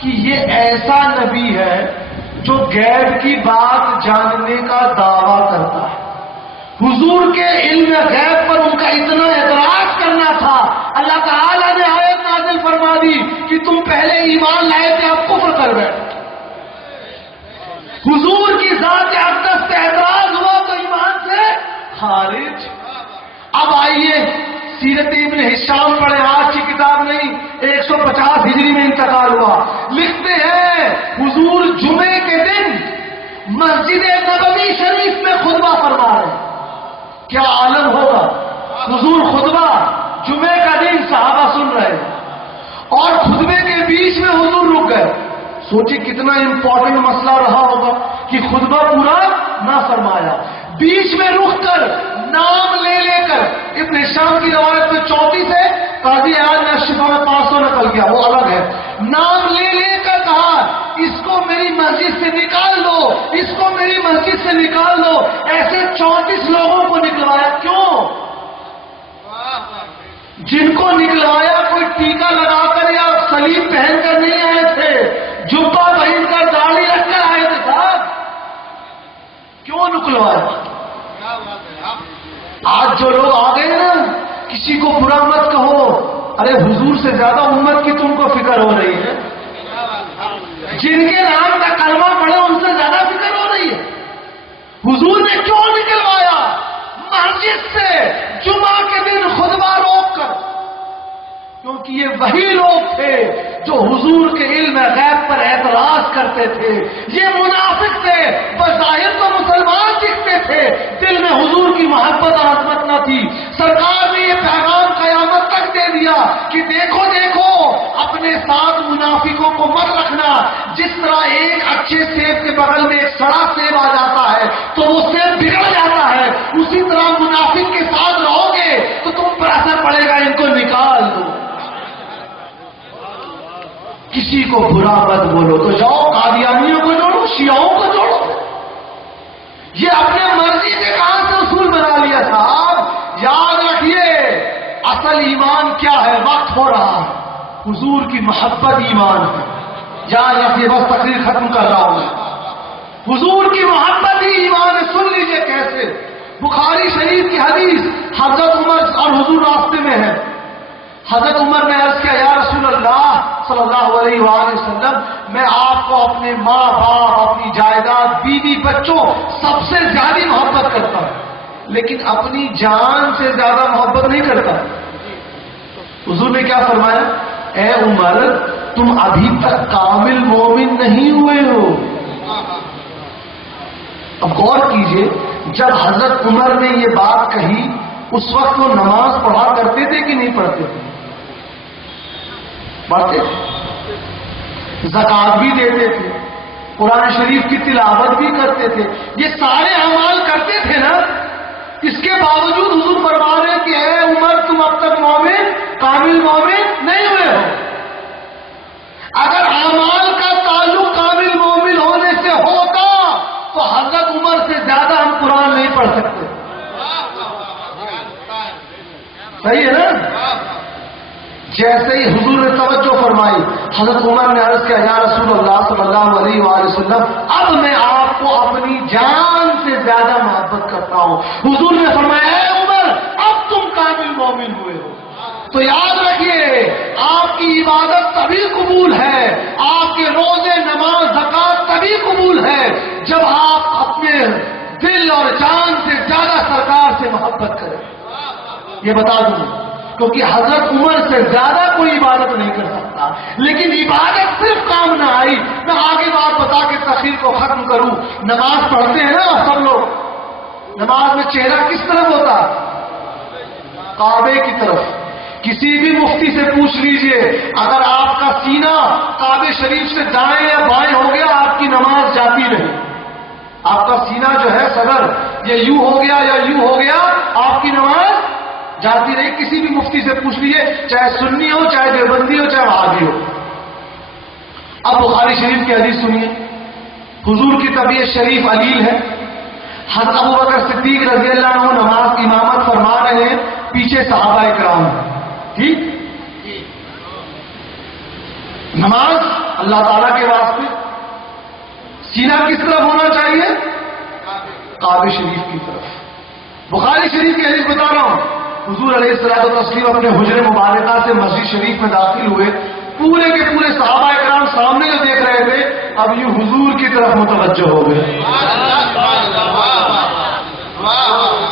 کہ یہ ایسا نبی ہے جو غیب کی بات جاننے کا دعویٰ کرتا ہے. حضور کے علم غیب پر ان کا اتنا اعتراض کرنا تھا، اللہ تعالیٰ نے آیت نازل فرما دی کہ تم پہلے ایمان لائے تھے اب کفر کر بیٹھے. حضور کی ذات اقدس سے اعتراض ہوا تو ایمان سے خارج. اب آئیے سیرت ابن ہشام پڑھے، آج کی کتاب نہیں، 150 ہجری میں انتقال ہوا. لکھتے ہیں حضور جمعے کے دن مسجد نبوی شریف میں خطبہ فرما رہے. کیا عالم ہوگا! حضور خطبہ جمعے کا دن، صحابہ سن رہے اور خطبے کے بیچ میں حضور رک گئے. سوچی کتنا امپورٹنٹ مسئلہ رہا ہوگا کہ خطبہ پورا نہ فرمایا، بیچ میں رک کر نام لے لے کر. ابن ہشام کی روایت میں 34 ہے، قاضی اعظم نے شفا میں 500 نقل کیا، وہ الگ ہے. نام لے لے کر کہا اس کو میری مسجد سے نکال دو، اس کو میری مسجد سے نکال دو. ایسے 34 لوگوں کو نکلوایا. کیوں؟ جن کو نکلوایا کوئی ٹیکا لگا کر یا صلیب پہن کر نہیں آئے تھے، جبہ پہن کر داڑھی رکھ کر آئے تھے. صاحب کیوں نکلوایا؟ آج جو لوگ آ گئے نا، کسی کو برا مت کہو. ارے حضور سے زیادہ امت کی تم کو فکر ہو رہی ہے. جن کے نام کا کلمہ پڑھے ان سے زیادہ فکر ہو رہی ہے. حضور نے کیوں نکلوایا مسجد سے جمعہ کے دن خطبہ روک کر؟ کیونکہ یہ وہی لوگ تھے جو حضور کے علم غیب پر اعتراض کرتے تھے. یہ منافق تھے، بظاہر تو مسلمان دکھتے تھے، دل میں حضور کی محبت اور عظمت نہ تھی. سرکار نے یہ پیغام قیامت تک دے دیا کہ دیکھو دیکھو اپنے ساتھ منافقوں کو مت رکھنا. جس طرح ایک اچھے سیب کے بغل میں ایک سڑا سیب آ جاتا ہے تو وہ سیب بگڑ جاتا ہے، اسی طرح منافق کے ساتھ رہو گے تو تم پر اثر پڑے گا. ان کو نکال دو. کسی کو برا مت بولو. تو جاؤ قادیانی یہ اپنے مرضی سے کہاں سے اصول بنا لیا صاحب؟ یاد رکھیے اصل ایمان کیا ہے؟ وقت ہو رہا ہے، حضور کی محبت ایمان ہے. یاد رکھیے، بس تقریر ختم کر رہا ہوں میں. حضور کی محبت ہی ایمان ہے. سن لیجئے کیسے. بخاری شریف کی حدیث، حضرت عمر اور حضور راستے میں ہے. حضرت عمر نے عرض کیا، یا رسول اللہ صلی اللہ علیہ وآلہ وسلم، میں آپ کو اپنے ماں باپ، اپنی جائیداد، بیوی بچوں سب سے زیادہ محبت کرتا ہوں، لیکن اپنی جان سے زیادہ محبت نہیں کرتا. حضور نے کیا فرمایا؟ اے عمر، تم ابھی تک کامل مومن نہیں ہوئے ہو. اب غور کیجئے، جب حضرت عمر نے یہ بات کہی اس وقت وہ نماز پڑھا کرتے تھے کہ نہیں پڑھتے تھے؟ پڑھتے تھے. زکات بھی دیتے تھے، قرآن شریف کی تلاوت بھی کرتے تھے، یہ سارے اعمال کرتے تھے نا. اس کے باوجود حضور فرما رہے کہ اے عمر، تم اب تک مومن، کامل مومن نہیں ہوئے ہو. اگر اعمال کا تعلق کامل مومن ہونے سے ہوتا تو حضرت عمر سے زیادہ ہم قرآن نہیں پڑھ سکتے. صحیح ہے نا؟ جیسے ہی حضور نے توجہ فرمائی، حضرت عمر نے عرض کیا، یا رسول اللہ صلی اللہ علیہ وآلہ وسلم، اب میں آپ کو اپنی جان سے زیادہ محبت کرتا ہوں. حضور نے فرمایا، اے عمر، اب تم کامل مومن ہوئے ہو. تو یاد رکھیے، آپ کی عبادت تبھی قبول ہے، آپ کے روزے، نماز، زکات تبھی قبول ہے جب آپ اپنے دل اور جان سے زیادہ سرکار سے محبت کریں. یہ بتا دوں، کیونکہ حضرت عمر سے زیادہ کوئی عبادت نہیں کر سکتا، لیکن عبادت صرف کام نہ آئی. میں آگے بات بتا کے تقریر کو ختم کروں. نماز پڑھتے ہیں نا سب لوگ، نماز میں چہرہ کس طرف ہوتا؟ کعبے کی طرف. کسی بھی مفتی سے پوچھ لیجئے، اگر آپ کا سینہ کعبے شریف سے دائیں یا بائیں ہو گیا، آپ کی نماز جاتی رہی. آپ کا سینہ جو ہے صدر، یہ یوں ہو گیا یا یوں ہو گیا، آپ کی نماز جاتی رہی. کسی بھی مفتی سے پوچھ لیجئے، چاہے سنی ہو، چاہے دیوبندی ہو، چاہے وہابی ہو. اب بخاری شریف کی حدیث سنیے. حضور کی طبیعت شریف علیل ہے. حضرت ابوبکر صدیق رضی اللہ عنہ نماز کی امامت فرما رہے ہیں، پیچھے صحابہ کرام ہیں. ٹھیک، نماز اللہ تعالیٰ کے واسطے. سینہ کس طرف ہونا چاہیے؟ کعبہ شریف کی طرف. بخاری شریف کی حدیث بتا رہا ہوں. حضور علیہ الصلوۃ والتسلیم اپنے حجرے مبارکہ سے مسجد شریف میں داخل ہوئے. پورے کے پورے صحابہ کرام سامنے جو دیکھ رہے تھے، اب یوں حضور کی طرف متوجہ ہو گئے.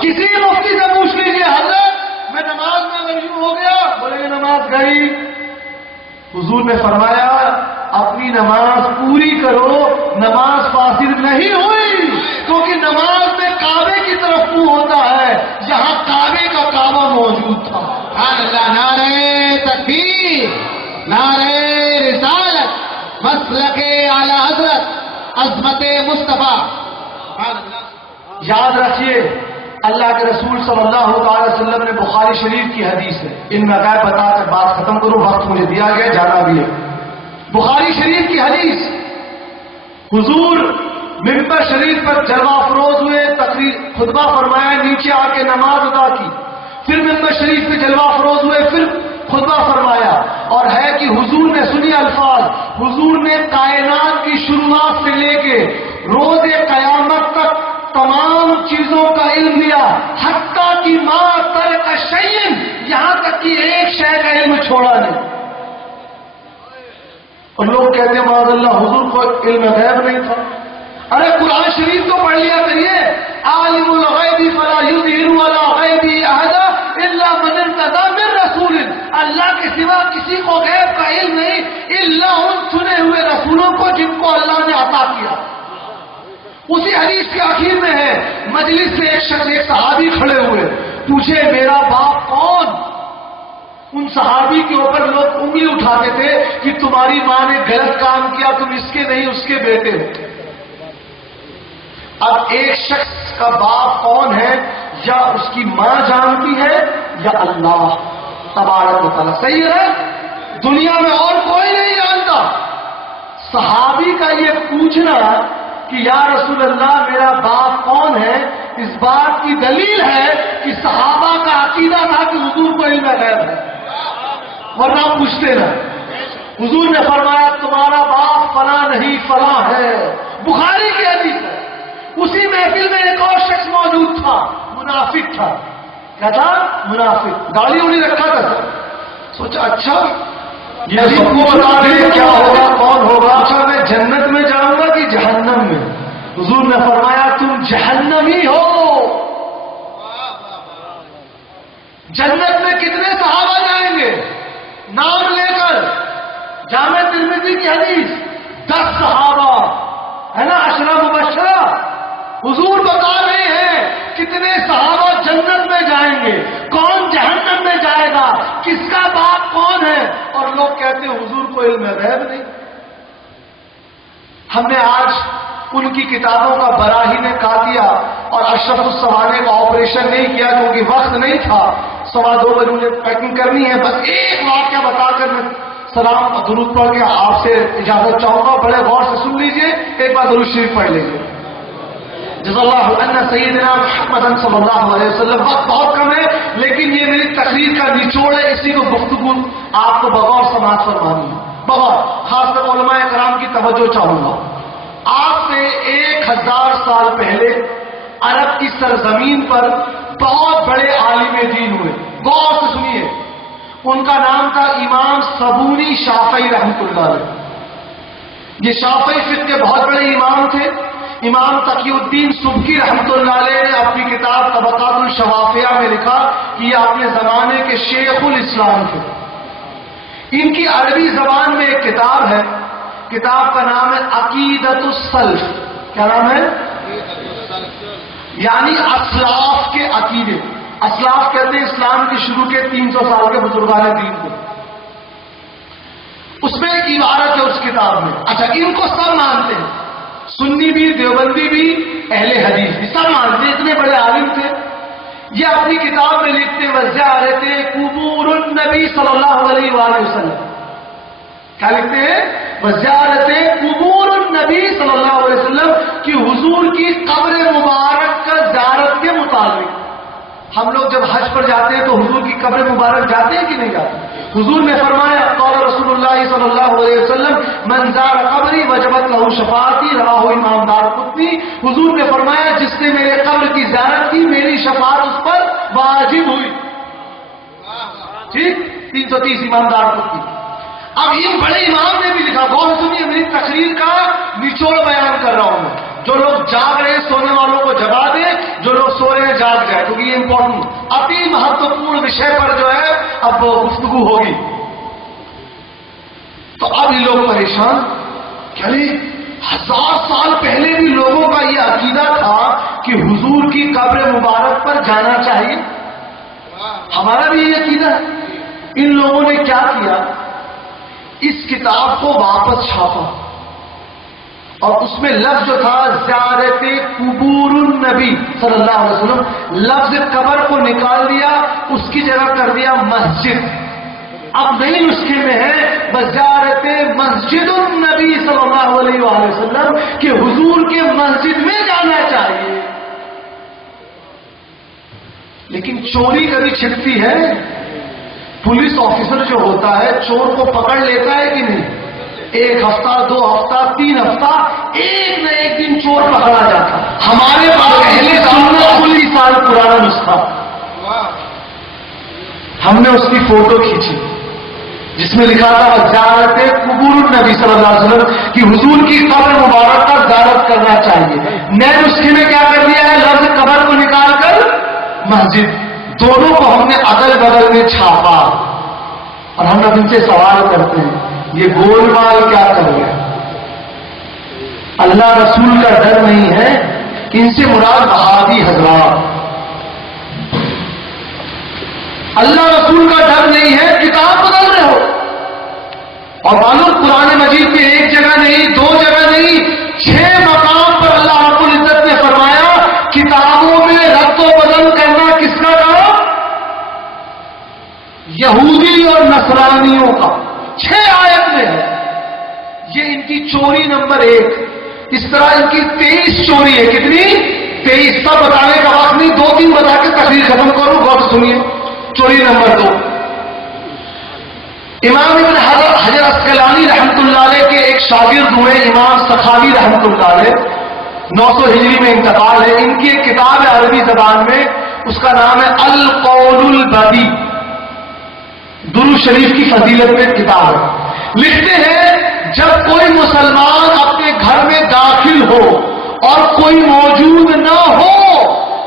کسی مفتی سے پوچھ لیجیے، حضرت میں نماز میں اگر یوں ہو گیا، بولے نماز گئی. حضور نے فرمایا، اپنی نماز پوری کرو، نماز فاسد نہیں ہوئی، کیونکہ نماز میں کعبے کی طرف منہ ہوتا ہے، یہاں کعبے کا کعبہ موجود تھا. اللہ، نعرہ تکبیر، نعرہ رسالت، مسلک اعلی حضرت، عظمت مصطفیٰ. یاد رکھیے، اللہ کے رسول صلی اللہ علیہ وسلم نے بخاری شریف کی حدیث ہے، ان میں غیر بتا کر بات ختم کروں، وقت مجھے دیا گیا، جانا بھی ہے. بخاری شریف کی حدیث، حضور ممبر شریف پر جلوہ افروز ہوئے، تقریر خطبہ فرمایا، نیچے آ کے نماز ادا کی، پھر ممبر شریف پہ جلوہ افروز ہوئے، پھر خطبہ فرمایا. اور ہے کہ حضور نے سنی الفاظ، حضور نے کائنات کی شروعات سے لے کے روز قیامت تک تمام چیزوں کا علم دیا، حتیٰ کہ ما ترک شیئن، یہاں تک کہ ایک شے کا علم چھوڑا نہیں. اور لوگ کہتے ہیں معاذ اللہ، حضور کو علم غیب نہیں تھا. ارے قرآن شریف تو پڑھ لیا کریے. عالم الغیب فلا یظہر علی غیبہ احدا الا من ارتضی من رسول. اللہ کے سوا کسی کو غیب کا علم نہیں الا ان چنے ہوئے رسولوں کو جن کو اللہ نے عطا کیا. اسی حدیث کے آخر میں ہے، مجلس میں ایک شخص، ایک صحابی کھڑے ہوئے، پوچھے میرا باپ کون؟ ان صحابی کے اوپر لوگ انگلی اٹھاتے تھے کہ تمہاری ماں نے غلط کام کیا، تم اس کے نہیں اس کے بیٹے ہو. اب ایک شخص کا باپ کون ہے، یا اس کی ماں جانتی ہے یا اللہ تبارک و تعالیٰ. صحیح ہے، دنیا میں اور کوئی نہیں جانتا. صحابی کا یہ پوچھنا کہ یا رسول اللہ میرا باپ کون ہے، اس بات کی دلیل ہے کہ صحابہ کا عقیدہ تھا کہ حضور کو علم غیب ہے، ورنہ پوچھتے نہ۔ حضور نے فرمایا تمہارا باپ فلاں نہیں فلاں ہے، بخاری کی حدیث ہے۔ اسی محفل میں ایک اور شخص موجود تھا، منافق تھا۔ کیا تھا؟ منافق، داڑھی انہیں رکھا تھا۔ سوچا اچھا یہ سب کو بتا دیں کیا ہوگا، کون ہوگا؟ اچھا میں جنت میں جاؤں گا کہ جہنم میں؟ حضور نے فرمایا تم جہنمی ہو۔ جنت میں کتنے صحابہ جائیں گے نام لے کر؟ جامع ترمذی کی حدیث 10 صحابہ ہے نا، عشرہ مبشرہ۔ حضور بتا رہے ہیں کتنے صحابہ جنت میں جائیں گے، کون جہنم میں جائے گا، کس کا باپ کون ہے؟ اور لوگ کہتے ہیں حضور کو علم غیب نہیں۔ ہم نے آج ان کی کتابوں کا براہی نے کہا دیا اور اشرف السوانے کا آپریشن نہیں کیا کیونکہ وقت نہیں تھا۔ 2:15 بجے مجھے پیکنگ کرنی ہے۔ بس ایک واقعہ بتا کر میں سلام اور درود پڑھ کے آپ سے اجازت چاہوں گا، بڑے غور سے سن لیجئے، ایک بار درود شریف پڑھ لیجئے۔ جزا اللہ عنہ سیدنا محمد صلی اللہ علیہ وسلم۔ وقت بہت کم ہے لیکن یہ میری تقریر کا نچوڑ ہے، اسی کو گفتگو آپ کو بغور سماعت فرمانی ہے، بغور، خاص طور علماء کرام کی توجہ چاہوں گا۔ آج سے 1000 سال پہلے عرب کی سرزمین پر بہت بڑے عالم دین ہوئے، غور سے سنیے۔ ان کا نام تھا امام صبونی شافعی رحمۃ اللہ علیہ۔ یہ شافعی فقہ کے بہت بڑے امام تھے۔ امام تقی الدین سبکی رحمۃ اللہ علیہ نے اپنی کتاب طبقات الشوافیہ میں لکھا کہ یہ اپنے زمانے کے شیخ الاسلام تھے۔ ان کی عربی زبان میں ایک کتاب ہے، کتاب کا نام ہے عقیدۃ السلف۔ کیا نام ہے؟ یعنی اسلاف کے عقیدے۔ اسلاف کہتے ہیں اسلام کے شروع کے 300 سال کے بزرگان دین کو۔ اس میں ایک عبارت ہے اس کتاب میں۔ اچھا ان کو سب مانتے ہیں، سنی بھی، دیوبندی بھی، اہل حدیث بھی، سب مانتے ہیں، اتنے بڑے عالم تھے۔ یہ اپنی کتاب میں لکھتے وزیارت قبور النبی صلی اللہ علیہ وآلہ وسلم۔ کیا لکھتے ہیں؟ وزیارت قبور النبی صلی اللہ علیہ وسلم کہ حضور کی قبر مبارک کا زیارت کے مطابق ہم لوگ جب حج پر جاتے ہیں تو حضور کی قبر مبارک جاتے ہیں کہ نہیں جاتے؟ حضور نے فرمایا قال رسول اللہ صلی اللہ علیہ وسلم من زار قبری وجبت لہ شفاعتی، رواہ امام دارقطنی۔ حضور نے فرمایا جس نے میرے قبر کی زیارت کی میری شفاعت اس پر واجب ہوئی۔ ٹھیک، 330 امام دارقطنی۔ اب ان بڑے امام نے بھی لکھا، غور سنیے، میری تقریر کا نچوڑ بیان کر رہا ہوں میں۔ جو لوگ جاگ رہے ہیں سونے والوں کو جگا دیں، جو لوگ سو رہے ہیں جاگ جائے، کیونکہ یہ امپورٹنٹ اتی مہتوپورن وشے پر جو ہے اب گفتگو ہوگی۔ تو اب یہ لوگ پریشان، کیا 1000 سال پہلے بھی لوگوں کا یہ عقیدہ تھا کہ حضور کی قبر مبارک پر جانا چاہیے، ہمارا بھی یہ عقیدہ ہے۔ ان لوگوں نے کیا کیا، اس کتاب کو واپس چھاپا اور اس میں لفظ جو تھا زیارت قبور النبی صلی اللہ علیہ وسلم، لفظ قبر کو نکال دیا، اس کی جگہ کر دیا مسجد۔ اب نئی نسخے میں ہے بزیارت مسجد النبی صلی اللہ علیہ وآلہ وسلم کہ حضور کے مسجد میں جانا چاہیے۔ لیکن چوری کبھی چھپتی ہے؟ پولیس آفیسر جو ہوتا ہے چور کو پکڑ لیتا ہے کہ نہیں؟ 1 ہفتہ 2 ہفتہ 3 ہفتہ ایک نہ ایک دن چور پکڑا جاتا۔ ہمارے پاس پہلے سنت 19 سال پرانا نسخہ، ہم نے اس کی فوٹو کھینچی جس میں لکھا تھا زیارت قبور النبی صلی اللہ علیہ وسلم کہ حضور کی قبر مبارک پر زیارت کرنا چاہیے۔ نئے نسخے میں کیا کر دیا ہے، لفظ قبر کو نکال کر مسجد، دونوں کو ہم نے اگل بغل میں چھاپا اور ہم اب ان سے سوال کرتے ہیں یہ گول مال کیا کر گیا؟ اللہ رسول کا ڈر نہیں ہے، ان سے مراد بہادی حضرات۔ اللہ رسول کا ڈر نہیں ہے، کتاب بدل رہے ہو۔ اور معلوم قرآن مجید میں ایک جگہ نہیں، 2 جگہ نہیں، 6 مقام پر اللہ رب العزت نے فرمایا کتابوں میں رد و بدل کرنا کس کا کام؟ یہودی اور نصرانیوں کا۔ 6 آیت میں ہے، یہ ان کی چوری نمبر 1۔ اس طرح ان کی 23 چوری ہے. کتنی؟ 23. سب بتانے کا وقت نہیں، 2-3 بتا کے تقریر ختم کروں. غور سنیے. چوری نمبر 2، امام ابن حجر اسقلانی رحمۃ اللہ علیہ کے ایک شاگرد ہوئے امام سخاوی رحمۃ اللہ علیہ، 900 ہجری میں انتقال ہے. ان کی ایک کتاب ہے عربی زبان میں، اس کا نام ہے القول البدی، درود شریف کی فضیلت میں کتاب ہے. لکھتے ہیں جب کوئی مسلمان اپنے گھر میں داخل ہو اور کوئی موجود نہ ہو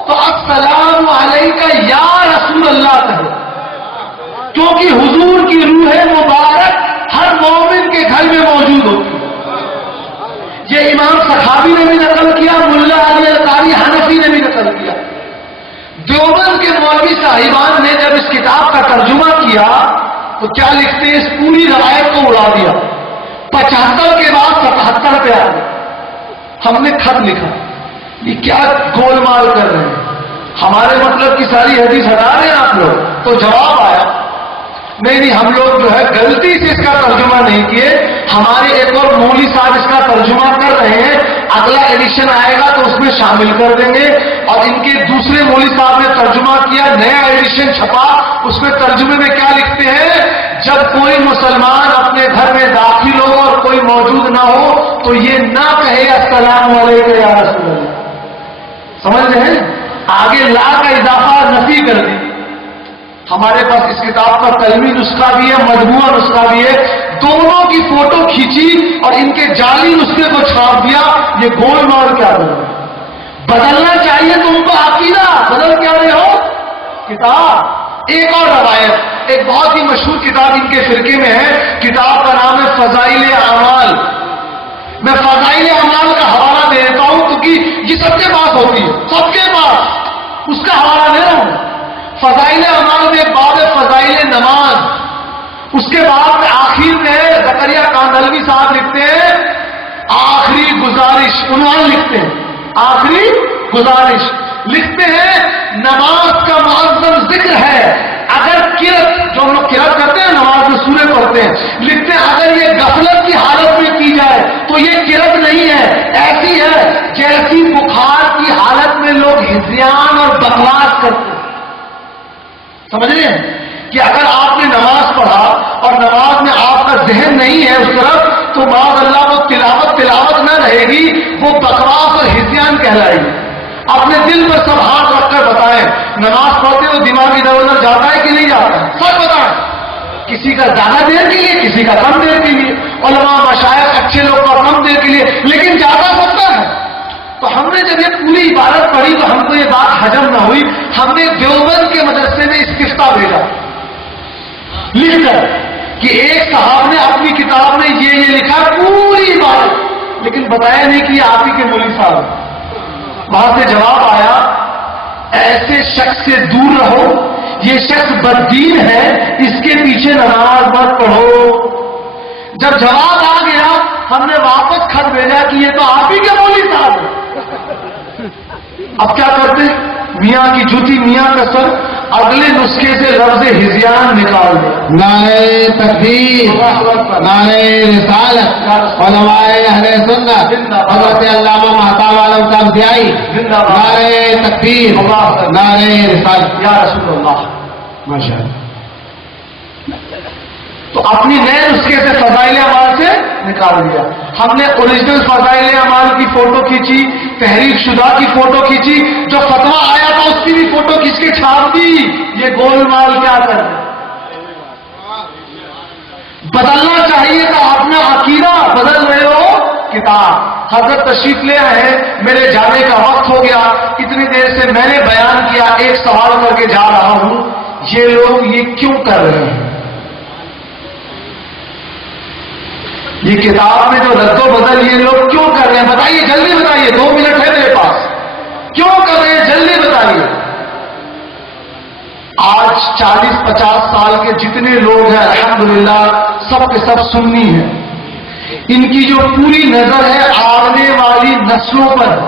تو السلام علیکہ یا رسول اللہ کہے، کیونکہ حضور کی روح مبارک ہر مومن کے گھر میں موجود ہوتی ہے. یہ امام سخاوی نے بھی نقل کیا، ملا علی القاری حنفی نے بھی نقل کیا. دیوبند کے مولوی صاحبان نے جب اس کتاب کا ترجمہ کیا تو کیا لکھتے ہیں، اس پوری روایت کو اڑا دیا. 75 کے بعد 77 پہ آ گئے. ہم نے خط لکھا، یہ کیا گول مال کر رہے ہیں، ہمارے مطلب کی ساری حدیث ہٹا رہے ہیں آپ لوگ. تو جواب آیا، نہیں ہم لوگ جو ہے غلطی سے اس کا ترجمہ نہیں کیے، ہمارے ایک اور مولوی صاحب اس کا ترجمہ کر رہے ہیں، اگلا ایڈیشن آئے گا تو اس میں شامل کر دیں گے. اور ان کے دوسرے مولوی صاحب نے ترجمہ کیا، نیا ایڈیشن چھپا، اس میں ترجمے میں کیا لکھتے ہیں، جب کوئی مسلمان اپنے گھر میں داخل ہو اور کوئی موجود نہ ہو تو یہ نہ کہے السلام علیکم یا رسول اللہ. سمجھ رہے ہیں؟ آگے لا کا اضافہ نفی کر دی. ہمارے پاس اس کتاب کا قلمی نسخہ بھی ہے، مجموعہ نسخہ بھی ہے. دونوں کی فوٹو کھینچی اور ان کے جعلی نسخے کو چھاپ دیا. یہ گول مال کیا ہے؟ بدلنا چاہیے تم کو عقیدہ، بدل کیا رہے ہو کتاب. ایک اور روایت، ایک بہت ہی مشہور کتاب ان کے فرقے میں ہے، کتاب کا نام ہے فضائل اعمال. میں فضائل اعمال کا حوالہ دے دیتا ہوں کیونکہ یہ سب کے پاس ہوتی ہے، سب کے پاس، اس کا حوالہ دے رہا ہوں. فضائل اعمال میں ایک باب ہے فضائل نماز. اس کے بعد میں آخر میں زکریا کاندھلوی صاحب لکھتے ہیں آخری گزارش، عنوان لکھتے ہیں آخری گزارش. لکھتے ہیں نماز کا معظم ذکر ہے، اگر کرت، جو ہم لوگ کرت کرتے ہیں نماز میں سورے پڑھتے ہیں، لکھتے ہیں اگر یہ غفلت کی حالت میں کی جائے تو یہ کرت نہیں ہے، ایسی ہے جیسی بخار کی حالت میں لوگ ہذیان اور بکواس کرتے ہیں. سمجھ رہے ہیں کہ اگر آپ نے نماز پڑھا اور نماز میں آپ کا ذہن نہیں ہے اس طرف تو معاذ اللہ وہ تلاوت نہ رہے گی، وہ بکواس اور ہذیان کہلائے گی. اپنے دل پر سب ہاتھ رکھ کر بتائیں، نماز پڑھتے ہو دماغ ادھر ادھر جاتا ہے کہ نہیں جاتا ہے؟ سب بتائیں. کسی کا زیادہ دیر کے لیے، کسی کا کم دیر کے لیے، علماء مشائخ اچھے لوگ کا کم دیر کے لیے، لیکن جاتا سکتا ہے. تو ہم نے جب یہ پوری عبارت پڑھی تو ہم کو یہ بات ہجم نہ ہوئی. ہم نے دیوبند کے مدرسے میں استفتاء بھیجا لکھ کر کہ ایک صاحب نے اپنی کتاب میں یہ لکھا پوری عبارت، لیکن بتایا نہیں کہ یہ آپ ہی کے مولوی صاحب ہیں. وہاں سے جواب آیا، ایسے شخص سے دور رہو، یہ شخص بددین ہے، اس کے پیچھے نماز مت پڑھو. جب جواب آ گیا ہم نے واپس خط بھیجا کہ یہ تو آپ ہی کے مولوی صاحب ہیں. اب کیا کرتے، میاں کی جوتی میاں کا سر، اگلے نسخے سے لفظ ہذیان نکال دے. نعرہ تکبیر، نعرہ رسالت، علماء اہل سنت، حضرت علامہ مہتاب عالم صاحب دیائی، نعرہ تکبیر، نعرہ رسالت یا رسول اللہ. ماشاء اللہ. تو اپنی نئے نسخے سے فضائل اعمال سے نکال دیا. ہم نے اوریجنل فضائل اعمال کی فوٹو کھینچی، تحریف شدہ کی فوٹو کھینچی، جو فتویٰ آیا تھا اس کی بھی فوٹو کھینچ کے چھاپ دی. یہ گول مال کیا کر رہے؟ بدلنا چاہیے تھا اپنا عقیدہ، بدل رہے ہو کتاب. حضرت تشریف لے آئے ہیں، میرے جانے کا وقت ہو گیا. اتنی دیر سے میں نے بیان کیا، ایک سوال کر کے جا رہا ہوں، یہ لوگ یہ کیوں کر رہے ہیں؟ یہ کتاب میں جو رد و بدل یہ لوگ کیوں کر رہے ہیں؟ بتائیے، جلدی بتائیے، 2 منٹ ہے میرے پاس. کیوں کر رہے ہیں جلدی بتائیے. آج 40-50 سال کے جتنے لوگ ہیں الحمدللہ سب کے سب سنی ہیں. ان کی جو پوری نظر ہے آنے والی نسلوں پر،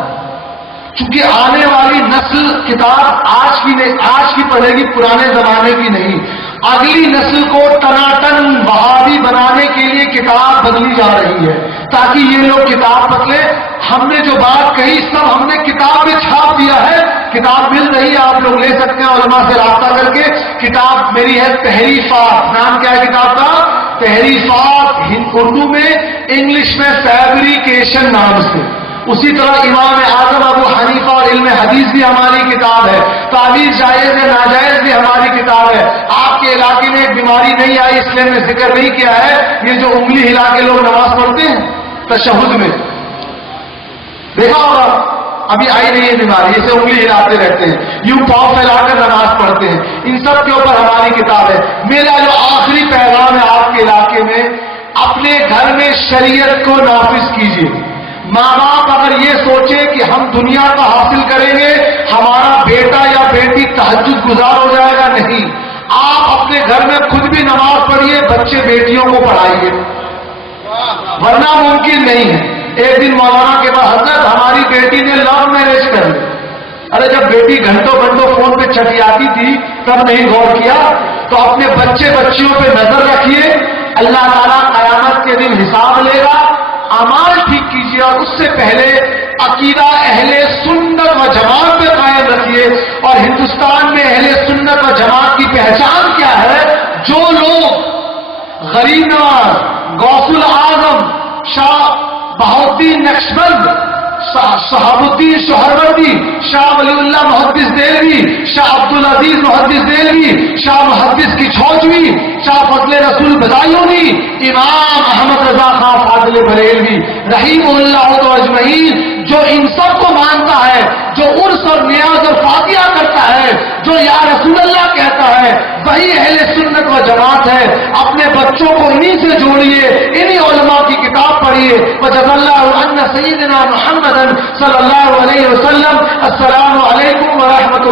چونکہ آنے والی نسل کتاب آج کی پڑھے گی، پرانے زمانے کی نہیں. اگلی نسل کو ٹناٹن وہابی بنانے کے لیے کتاب بدلی جا رہی ہے تاکہ یہ لوگ کتاب بدلے. ہم نے جو بات کہی سب ہم نے کتاب میں چھاپ دیا ہے. کتاب مل رہی ہے, آپ لوگ لے سکتے ہیں علماء سے رابطہ کر کے. کتاب میری ہے تحریفات. نام کیا ہے کتاب کا؟ تحریفات. اردو میں, انگلش میں فیبریکیشن نام سے. اسی طرح امام اعظم ابو حنیفہ اور علم حدیث بھی ہماری کتاب ہے. تعویذ جائز ہے ناجائز بھی ہماری کتاب ہے. آپ کے علاقے میں ایک بیماری نہیں آئی اس لیے میں ذکر نہیں کیا ہے. یہ جو انگلی ہلا کے لوگ نماز پڑھتے ہیں تشہد میں, دیکھا ہوگا, ابھی آئی نہیں ہے بیماری, اسے انگلی ہلاتے رہتے ہیں, یوں پاؤں پھیلا کر نماز پڑھتے ہیں. ان سب کے اوپر ہماری کتاب ہے. میرا جو آخری پیغام ہے آپ کے علاقے میں, اپنے گھر میں شریعت کو نافذ کیجیے. ماں باپ اگر یہ سوچے کہ ہم دنیا کا حاصل کریں گے ہمارا بیٹا یا بیٹی تہجد گزار ہو جائے گا, نہیں. آپ اپنے گھر میں خود بھی نماز پڑھیے, بچے بیٹیوں کو پڑھائیے, ورنہ ممکن نہیں ہے. ایک دن مولانا کے پاس, حضرت ہماری بیٹی نے لو میرج کر لی. ارے جب بیٹی گھنٹوں گھنٹوں فون پہ چٹیاتی تھی تب نہیں غور کیا؟ تو اپنے بچے بچیوں پہ نظر رکھیے, اللہ تعالیٰ قیامت کے دن حساب لے گا. اعمال ٹھیک کیجیے اور اس سے پہلے عقیدہ اہل سنت و جماعت پہ قائم رکھیے. اور ہندوستان میں اہل سنت و جماعت کی پہچان کیا ہے؟ جو لوگ غریب نواز, غوث العظم, شاہ بہاؤدین نقشبند, شہاب الدین سہروردی, شاہ ولی اللہ محدث دہلوی, شاہ عبدالعزیز محدث دہلوی, شاہ محدث کی چھوچوی, شاہ فضل رسول بدایونی, امام احمد رضا خان فاضل بریلوی رحیم اللہ اجمعین, جو ان سب کو مانتا ہے, جو عرس اور نیاز اور فاتحہ کرتا ہے, جو یا رسول اللہ کہتا ہے, وہی اہل سنت و جماعت ہے. اپنے بچوں کو انہی سے جوڑیے, انہی علماء کی کتاب پڑھیے. وجزا اللہ عنا سیدنا محمد صلی اللہ علیہ وسلم. السلام علیکم ورحمۃ